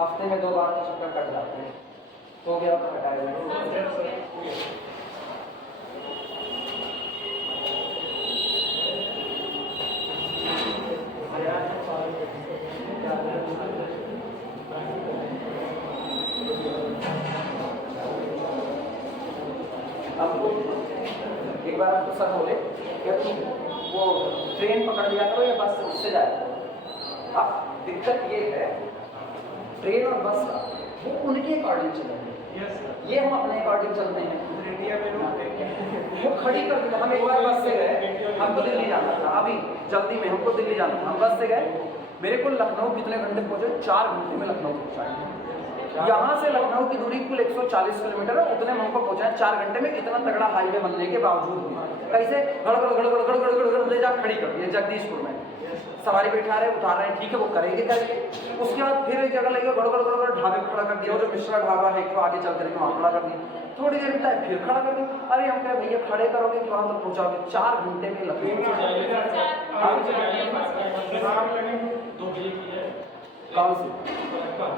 हफ्ते में 2 बार के चक्कर कट जाते हैं, हो गया तो हटाएगा। आपको एक बार आपको सर बोले कि तुम वो ट्रेन पकड़ लिया करो या बस उससे जाए। अब दिक्कत ये है ट्रेन और बस का वो उनके अकॉर्डिंग चलेंगे, ये हम अपने अकॉर्डिंग चलते हैं। वो खड़ी कर दी। हम एक बार बस से गए, हमको दिल्ली जाना था, अभी जल्दी में हमको दिल्ली जाना था, हम बस से गए। मेरे को लखनऊ कितने घंटे पहुंचे 4 घंटे में लखनऊ पहुंचाएंगे। यहाँ से लखनऊ की दूरी कुल 140 किलोमीटर है, उतने में हमको पहुंचाए 4 घंटे में। इतना तगड़ा हाईवे बनने के बावजूद भी कैसे गड़गड़ ले जा खड़ी कर दिए जगदीशपुर में। सवारी बैठा रहे, उतार रहे हैं, ठीक है वो करेंगे करके। उसके बाद फिर एक जगह लेके गड़गड़ ढाबे खड़ा कर दिया, वो जो मिश्रा ढाबा है तो आगे चलते रहे वहाँ खड़ा कर दिया। थोड़ी देर बिताए फिर खड़ा कर दिया। अरे हम कहे भैया खड़े करोगे कि वहाँ तक पहुँचाओगे? 4 घंटे में लखनऊ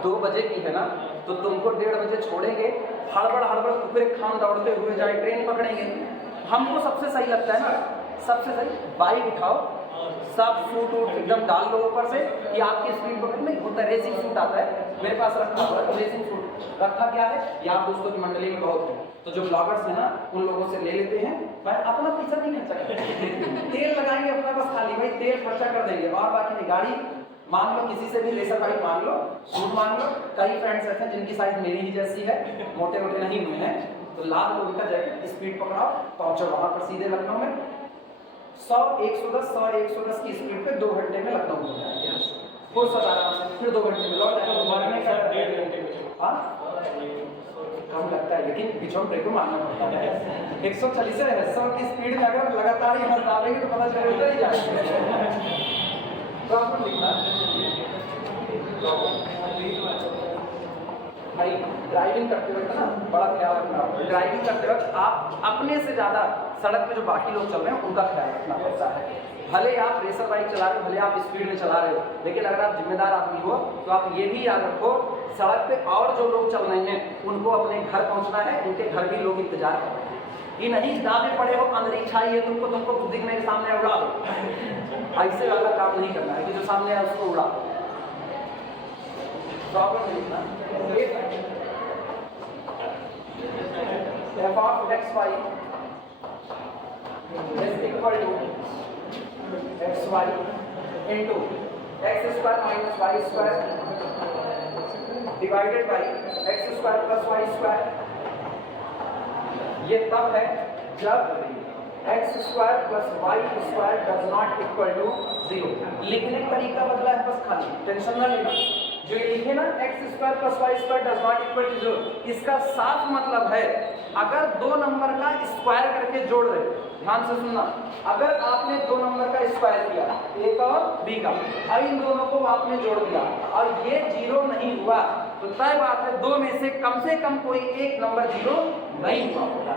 2 बजे की है ना, तो तुमको 1:30 बजे छोड़ेंगे। हड़बड़ फिर खान दौड़ते हुए जाए, ट्रेन पकड़ेंगे। हमको सबसे सही लगता है ना, सबसे सही बाइक उठाओ, सब सूट वूट एकदम डाल लो ऊपर से कि आपकी स्पीड पकड़ नहीं होता। रेसिंग सूट आता है मेरे पास रखा हुआ है, रेसिंग सूट रखा क्या है, यार दोस्तों की मंडली में बहुत है तो जो ब्लॉगर्स है ना उन लोगों से ले लेते हैं। भाई अपना पैसा नहीं खर्चा करते, तेल लगाएंगे अपना बस, खाली भाई तेल खर्चा कर देंगे और बाकी नहीं। गाड़ी मान लो किसी से भी रेसर बाइक मान लो, सूट मान लो। कई फ्रेंड्स ऐसे हैं जिनकी साइज मेरी ही जैसी है, मोटे मोटे नहीं हुए हैं, तो लाल लो उनका जैकेट, स्पीड पकड़ाओ, पहुंचो वहां पर सीधे लखनऊ में। 100 110 की स्पीड पे 2 घंटे में लखनऊ हो जाएगा। फुल आराम से, फिर 2 घंटे में लौट आएगा। मरने का 1.5 घंटे में। हाँ कम लगता है, लेकिन बीच में ब्रेक मारना पड़ता है। 140 से 100 की स्पीड में अगर लगातार ही हर डालेंगे तो पता चलेगा उधर ही जाएगा। प्रॉब्लम लिखना भाई, ड्राइविंग करते वक्त ना बड़ा ख्याल रखना होगा। ड्राइविंग करते वक्त आप अपने से ज़्यादा सड़क पे जो बाकी लोग चल रहे हैं उनका ख्याल रखना पड़ता है। भले आप रेसर बाइक चला रहे हो, भले आप स्पीड में चला रहे हो, लेकिन अगर आप जिम्मेदार आदमी हो तो आप ये भी याद रखो सड़क पे और जो लोग चल रहे हैं उनको अपने घर पहुंचना है, उनके घर भी लोग इंतजार कर रहे हैं। ये नहीं दावे पड़े हो, अंदर इच्छा ही है तुमको दिखने के सामने उड़ा दो। ऐसे वाला काम नहीं करना है कि जो सामने है उसको उड़ा। प्रॉब्लम नहीं ना f of xy is equal to xy into x square minus y square divided by x square plus y square। ये तब है जब x square plus y square does not equal to 0। लिखने का तरीका बदला है बस, खाली टेंशन ना लेना। जो लिखे ना x square plus y square does not equal to 0, इसका साफ मतलब है अगर दो नंबर का स्क्वायर करके जोड़ रहे, ध्यान से सुनना, अगर आपने दो नंबर का स्क्वायर किया a का और b का, और इन दोनों को आपने जोड़ दिया और ये 0 नहीं हुआ तो तय बात है दो में से कम कोई एक नंबर 0 नहीं हुआ होगा।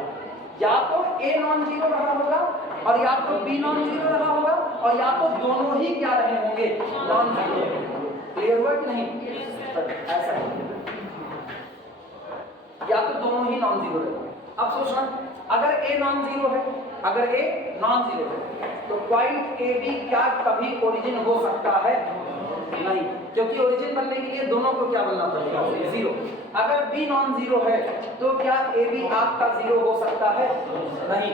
या तो a नॉन जीरो रहा होगा और या तो b नॉन जीरो रहा होगा और या तो दोनों ही क्या रहे होंगे, नॉन जीरो। क्लियर हुआ कि नहीं? ऐसा है, या तो दोनों ही नॉन जीरो रहेंगे। अब सोचना, अगर a नॉन जीरो है, अगर a नॉन जीरो है तो पॉइंट ए बी क्या कभी ओरिजिन हो सकता है? नहीं, क्योंकि ओरिजिन बनने के लिए दोनों को क्या बनना पड़ेगा, 0। अगर b नॉन जीरो है तो क्या ए बी आपका 0 हो सकता है? नहीं।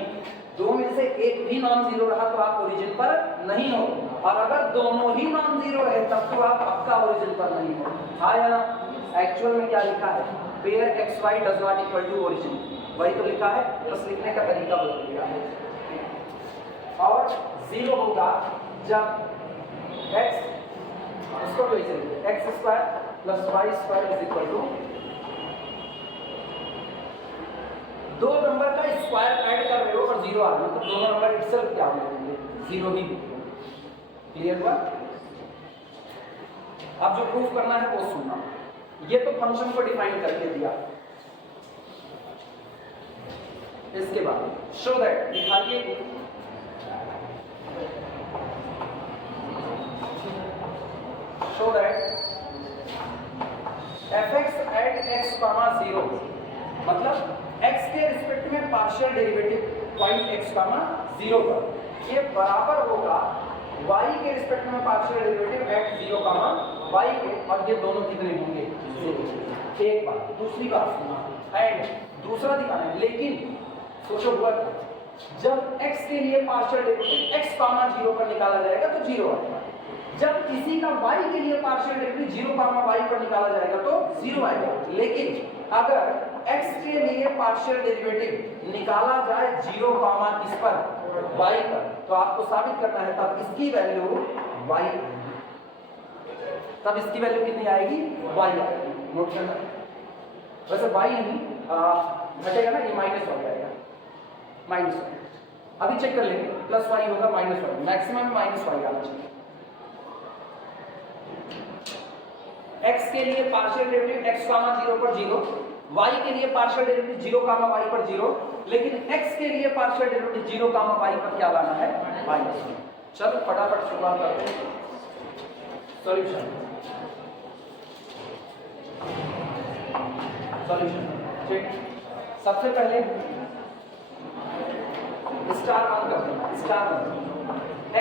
दो में से एक भी नॉन जीरो रहा तो आप ओरिजिन पर नहीं हो, और अगर दोनों ही नॉन जीरो रहे तब तो आप पक्का ओरिजिन पर नहीं हो। हाँ या ना? एक्चुअल में क्या लिखा है, pair x y does not equal to origin, वही तो लिखा है, बस लिखने का तरीका बदल गया है। और 0 होगा जब x, इसको तो ऐसे लिखिए, x square plus y square is equal to, दो नंबर का स्क्वायर ऐड कर रहे हो और 0 आ रहा है, तो दोनों नंबर इटसेल्फ क्या होंगे, 0 ही। क्लियर हुआ? अब जो प्रूफ करना है वो सुनना। ये तो फंक्शन को डिफाइन करके दिया, इसके बाद शो दैट, दिखाइए show that fx at x, 0 मतलब x के रिस्पेक्ट में पार्शियल डेरिवेटिव पॉइंट x, 0 पर ये बराबर होगा y के रिस्पेक्ट में पार्शियल डेरिवेटिव एट 0, y के, और ये दोनों कितने होंगे, 0। एक बात। दूसरी बात सुनना, एंड दूसरा दिखाना है, लेकिन सोचो हुआ जब x के लिए पार्शियल डेरिवेटिव x, 0 पर निकाला जाएगा तो 0 आएगा, जब किसी का y के लिए पार्शियल डेरिवेटिव 0, y पर निकाला जाएगा तो 0 आएगा। लेकिन अगर x के लिए पार्शियल डेरिवेटिव निकाला जाए 0, किस पर, y पर, तो आपको साबित करना है तब इसकी वैल्यू y, तब इसकी वैल्यू कितनी आएगी, y आएगी। नोट करना, वैसे y नहीं घटेगा ना, ये माइनस हो जाएगा, माइनस। अभी चेक कर लेंगे, प्लस y होगा minus y, maximum minus y आना चाहिए। x के लिए पार्शियल डेरिवेटिव x, 0 पर 0, y के लिए पार्शियल डेरिवेटिव 0, y पर 0, लेकिन x के लिए पार्शियल डेरिवेटिव 0, y पर क्या लाना है, माइनस। चलो फटाफट शुरुआत करते हैं। सॉल्यूशन ठीक, सबसे पहले स्टार 1 करते हैं। स्टार 1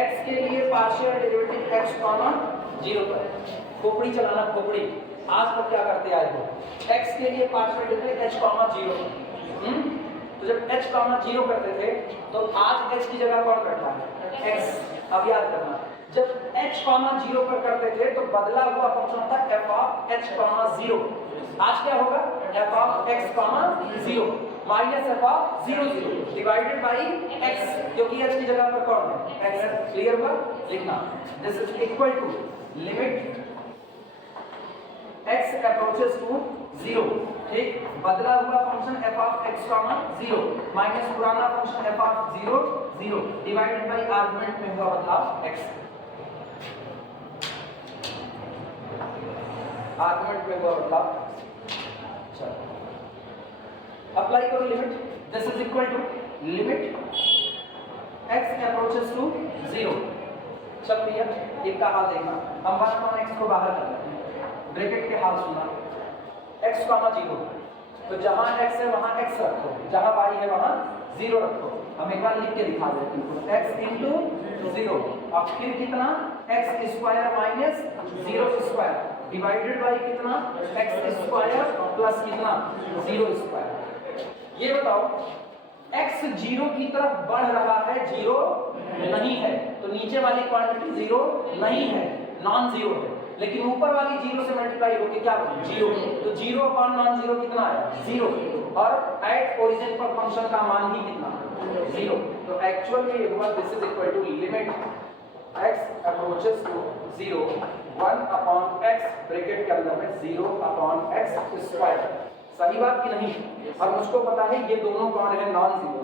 x के लिए पार्शियल डेरिवेटिव x, 0 पर खोपड़ी चलाना, खोपड़ी आज तक क्या करते आए हो, x के लिए पार्शियल डेरिवेटिव h, 0। तो जब h, 0 करते थे तो आज h की जगह कौन बैठा है, x। अब याद करना, जब h, 0 पर करते थे तो बदला हुआ फंक्शन था f of h, 0। आज क्या होगा, f of x, 0। Minus F of 0 0 divided by x, क्योंकि h की जगह पर कौन है x। क्लियर हुआ? लिखना this is equal to limit x approaches to 0, ठीक, बदला हुआ function f of x, 0 minus पुराना function f of 0 0 divided by argument में हुआ बदलाव x, आर्गुमेंट में हुआ बदलाव। चलो अप्लाई करो limit, this is equal to limit x approaches to 0। चल भैया एक का हाल देखना, हम 1/x को बाहर कर लेते हैं, ब्रैकेट के हाल सुनना, x, 0, तो जहां x है वहां x रखो, जहां y है वहां 0 रखो। हम एक बार लिख के दिखा देते हैं, x इंटू 0, अब फिर कितना x square minus 0 square divided by कितना x स्क्वायर प्लस कितना 0 स्क्वायर। ये बताओ x 0 की तरफ बढ़ रहा है, 0 नहीं है, तो नीचे वाली क्वांटिटी 0 नहीं है, नॉन 0 है, लेकिन ऊपर वाली 0 से मल्टीप्लाई होके क्या 0, तो 0 अपॉन नॉन 0 कितना है 0, और एट ओरिजिन पर फंक्शन का मान ही कितना 0। तो एक्चुअल में ये हुआ this is equal to limit x approaches to 0 1/x bracket के अंदर में 0/x स्क्वायर। सही बात कि नहीं? अब मुझको पता है ये दोनों कौन है नॉन 0,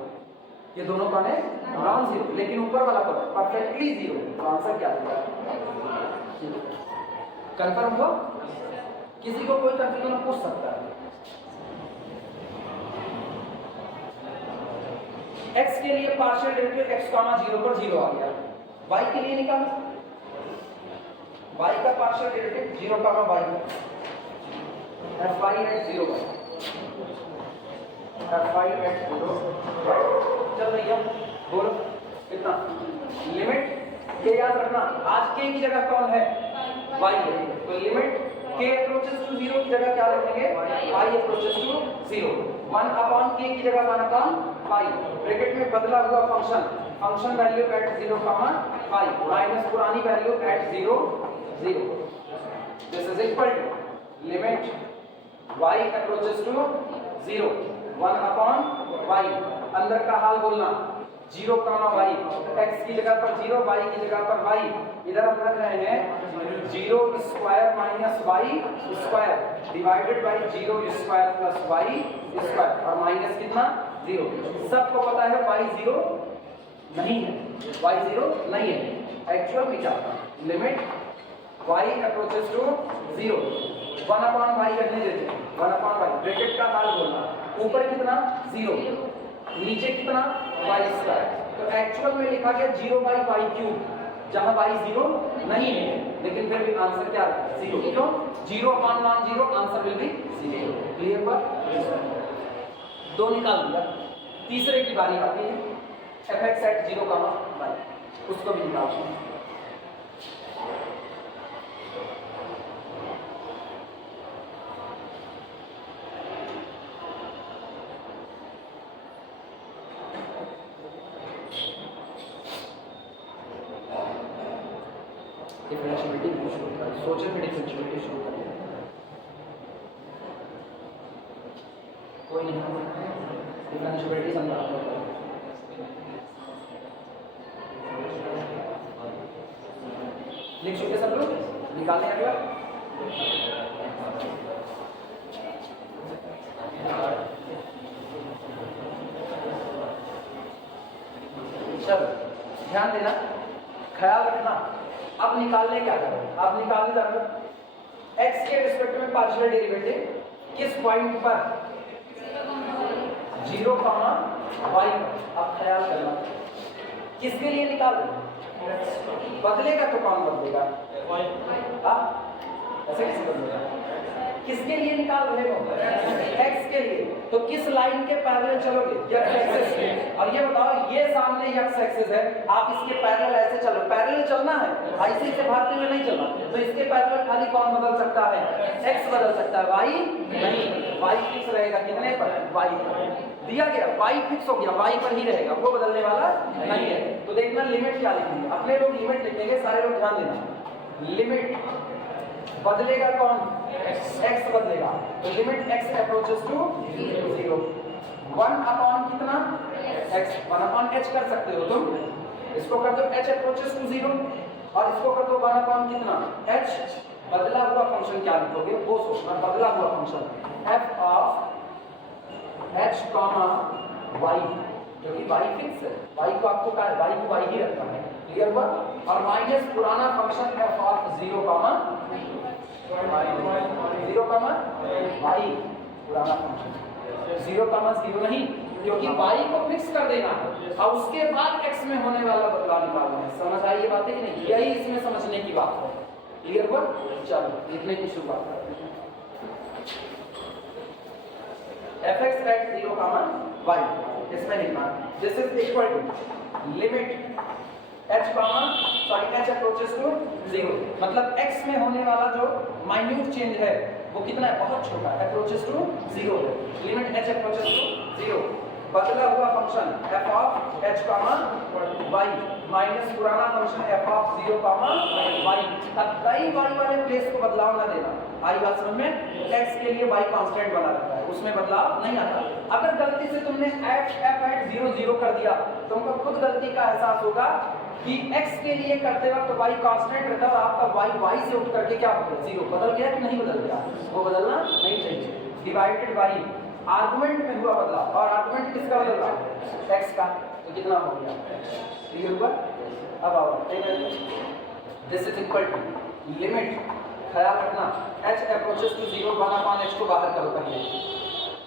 ये दोनों कौन है नॉन 0, लेकिन ऊपर वाला पद परफेक्टली 0, तो आंसर क्या होगा? कंफर्म हुआ? किसी को कोई कंफ्यूजन पूछ सकता है? x के लिए पार्शियल डेरिवेटिव x, 0 पर 0 आ गया, y के लिए निकालो, y का partial derivative 0, y f(y) at 0 f(y) at 0। चल भैया बोलो कितना लिमिट के, याद रखना आज k की जगह कौन है y है, तो लिमिट k अप्रोचेस टू 0 की जगह क्या रखेंगे y अप्रोचेस टू 0, 1/k की जगह माना कौन y, ब्रैकेट में बदला हुआ function value at 0, y minus पुरानी value at 0 0। This is equal to limit y approaches to 0 1/y, अंदर का हाल बोलना 0, y, x की जगह पर 0, y की जगह पर y, इधर हम रख रहे हैं 0 square minus y square divided by 0 square plus y square, और माइनस कितना 0। सबको पता है y 0 नहीं है, y 0 नहीं है। एक्चुअल में क्या limit y approaches to 0 1/y करने देते हैं, 1/y ब्रैकेट का हाल बोलना, ऊपर कितना 0, नीचे कितना y स्क्वायर, तो एक्चुअल में लिखा गया 0/y क्यूब, जहां y 0 नहीं है, लेकिन फिर भी आंसर क्या है 0, क्यों 0/0 आंसर विल बी 0। क्लियर हुआ? दो निकाल दिया, तीसरे की बारी आती है fx at 0, y, उसको भी निकालते हैं। डिफरेंशिएबिलिटी शुरू कर, सोचे फिर डिफरेंशिएबिलिटी शुरू कर, कोई नहीं डिफरेंशिएबिलिटी समझा लिख चुके सब लोग, निकालने अगला चलो ध्यान देना, ख्याल रखना। अब निकालने क्या करो, अब निकालने जाओ x के रिस्पेक्ट में पार्शियल डेरिवेटिव किस पॉइंट पर 0, y पर। अब ख्याल करना किसके लिए निकाल बदलेगा तो कौन बदलेगा ऐसे कैसे बदलेगा, किसके लिए निकाल रहे हो x के लिए, तो किस लाइन के पैरेलल चलोगे x एक्सिस, और ये बताओ ये सामने x एक्सिस है, आप इसके पैरेलल ऐसे चलो, पैरेलल चलना है, ऐसे से भागते हुए नहीं चलना, तो इसके पैरेलल खाली कौन बदल सकता है x बदल सकता है, y नहीं, y फिक्स रहेगा कितने पर y दिया गया, y फिक्स हो गया, y पर ही रहेगा, वो बदलने वाला नहीं है। तो देखना लिमिट क्या लिखेंगे, अपने लोग लिमिट लिखेंगे, सारे लोग ध्यान देना, लिमिट बदलेगा कौन x बदलेगा, तो limit x approaches to 0 1 upon कितना x, 1 अपॉन h कर सकते हो तुम, इसको कर दो h अप्रोचेस टू 0 और इसको कर दो 1 अपॉन कितना h, बदला हुआ फंक्शन क्या लिखोगे वो सोचना, बदला हुआ function f of h comma y, जो कि y फिक्स है, y को आपको क्या y को y ही रखना है, क्लियर हुआ, और माइनस पुराना function f of 0 comma y, पुराना फंक्शन 0 कॉमा 0 नहीं, क्योंकि y को फिक्स कर देना है और उसके बाद x में होने वाला बदलाव निकालना है। समझ आई ये बातें कि नहीं, यही इसमें समझने की बात है, क्लियर हुआ। चलो लिखने की शुरुआत करते हैं। fx at 0 कॉमा y, इसमें लिखना this is equal to limit h comma sorry h approaches to 0, मतलब x में होने वाला जो माइन्यूट चेंज है वो कितना है, बहुत छोटा है, अप्रोचेस टू 0 है, लिमिट h अप्रोचेस टू 0, बदला हुआ function f of h comma y minus पुराना function f of 0 comma y, अब कई y वाले प्लेस को बदलाव ना देना, आई बात समझ में, x के लिए y कांस्टेंट बना रहता है, उसमें बदलाव नहीं आता। अगर गलती से तुमने f at 0 0 कर दिया, तुमको खुद गलती का एहसास होगा कि x के लिए करते वक्त y कांस्टेंट रहता है, आपका y से उठ करके क्या हो गया 0, बदल गया कि नहीं बदल गया, वो बदलना नहीं चाहिए। डिवाइडेड बाई आर्गुमेंट में हुआ बदलाव, और आर्गुमेंट किसका बदल रहा x का, तो कितना हो गया, क्लियर हुआ। अब आओ this is equal to limit, ख्याल रखना h approaches to 0, 1 upon h को बाहर करो पहले,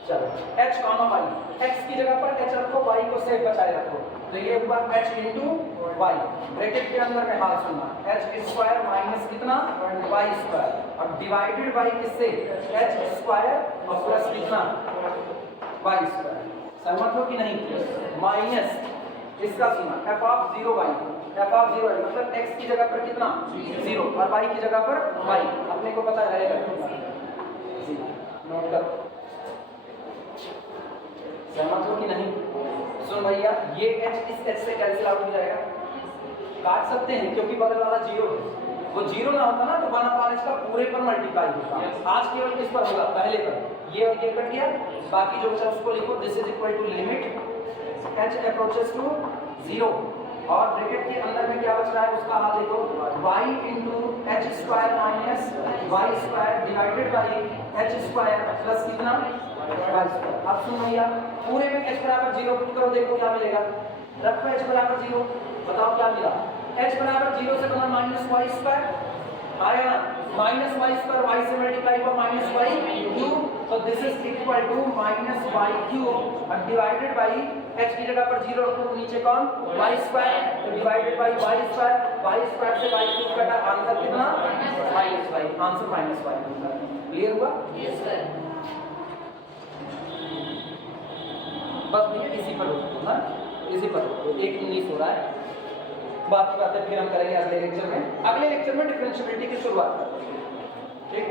चलो h कॉमा y, x की जगह पर h रखो, y को सेफ बचाए रखो, तो ये हुआ h इंटू y, ब्रैकेट के अंदर में हाल सुनना h स्क्वायर माइनस कितना y स्क्वायर, और डिवाइडेड बाई किससे h स्क्वायर और प्लस कितना y स्क्वायर, सहमत हो कि नहीं, माइनस इसका सुना f of 0 y, f of 0 y मतलब x की जगह पर कितना 0 और y की जगह पर y, अपने को पता रहेगा, नोट करो, सहमत हो कि नहीं। सुन भैया ये h इस h से कैंसिल आउट हो जाएगा, काट सकते हैं क्योंकि बगल वाला 0 है, वो 0 ना होता ना तो 1 अपॉन h का पूरे पर मल्टीप्लाई होता, आज केवल किस पर होगा, पहले पर, ये और ये कट गया, बाकी जो बचा उसको लिखो this is equal to limit h approaches to 0, और ब्रैकेट के अंदर में क्या बच रहा है उसका हाल देखो, y into h square minus y square divided by h square plus कितना y स्क्वायर। अब सुन भैया पूरे में h बराबर 0 पुट करो, देखो क्या मिलेगा, रखो h बराबर 0, बताओ क्या मिला, h बराबर 0 से बना माइनस y स्क्वायर आया ना, माइनस y स्क्वायर y से मल्टीप्लाई हुआ माइनस y क्यूब, तो this is equal to minus y cube और डिवाइडेड बाई h की जगह पर 0 रखो, नीचे कौन y स्क्वायर, तो डिवाइडेड बाई y स्क्वायर से y क्यूब कटा, आंसर कितना minus y, answer minus y, clear हुआ। यस सर, बस भैया इसी पर हो ना, इसी पर 1:19 हो रहा है, बाकी बातें फिर हम करेंगे अगले लेक्चर में, अगले लेक्चर में डिफरेंशिएबिलिटी की शुरुआत, ठीक।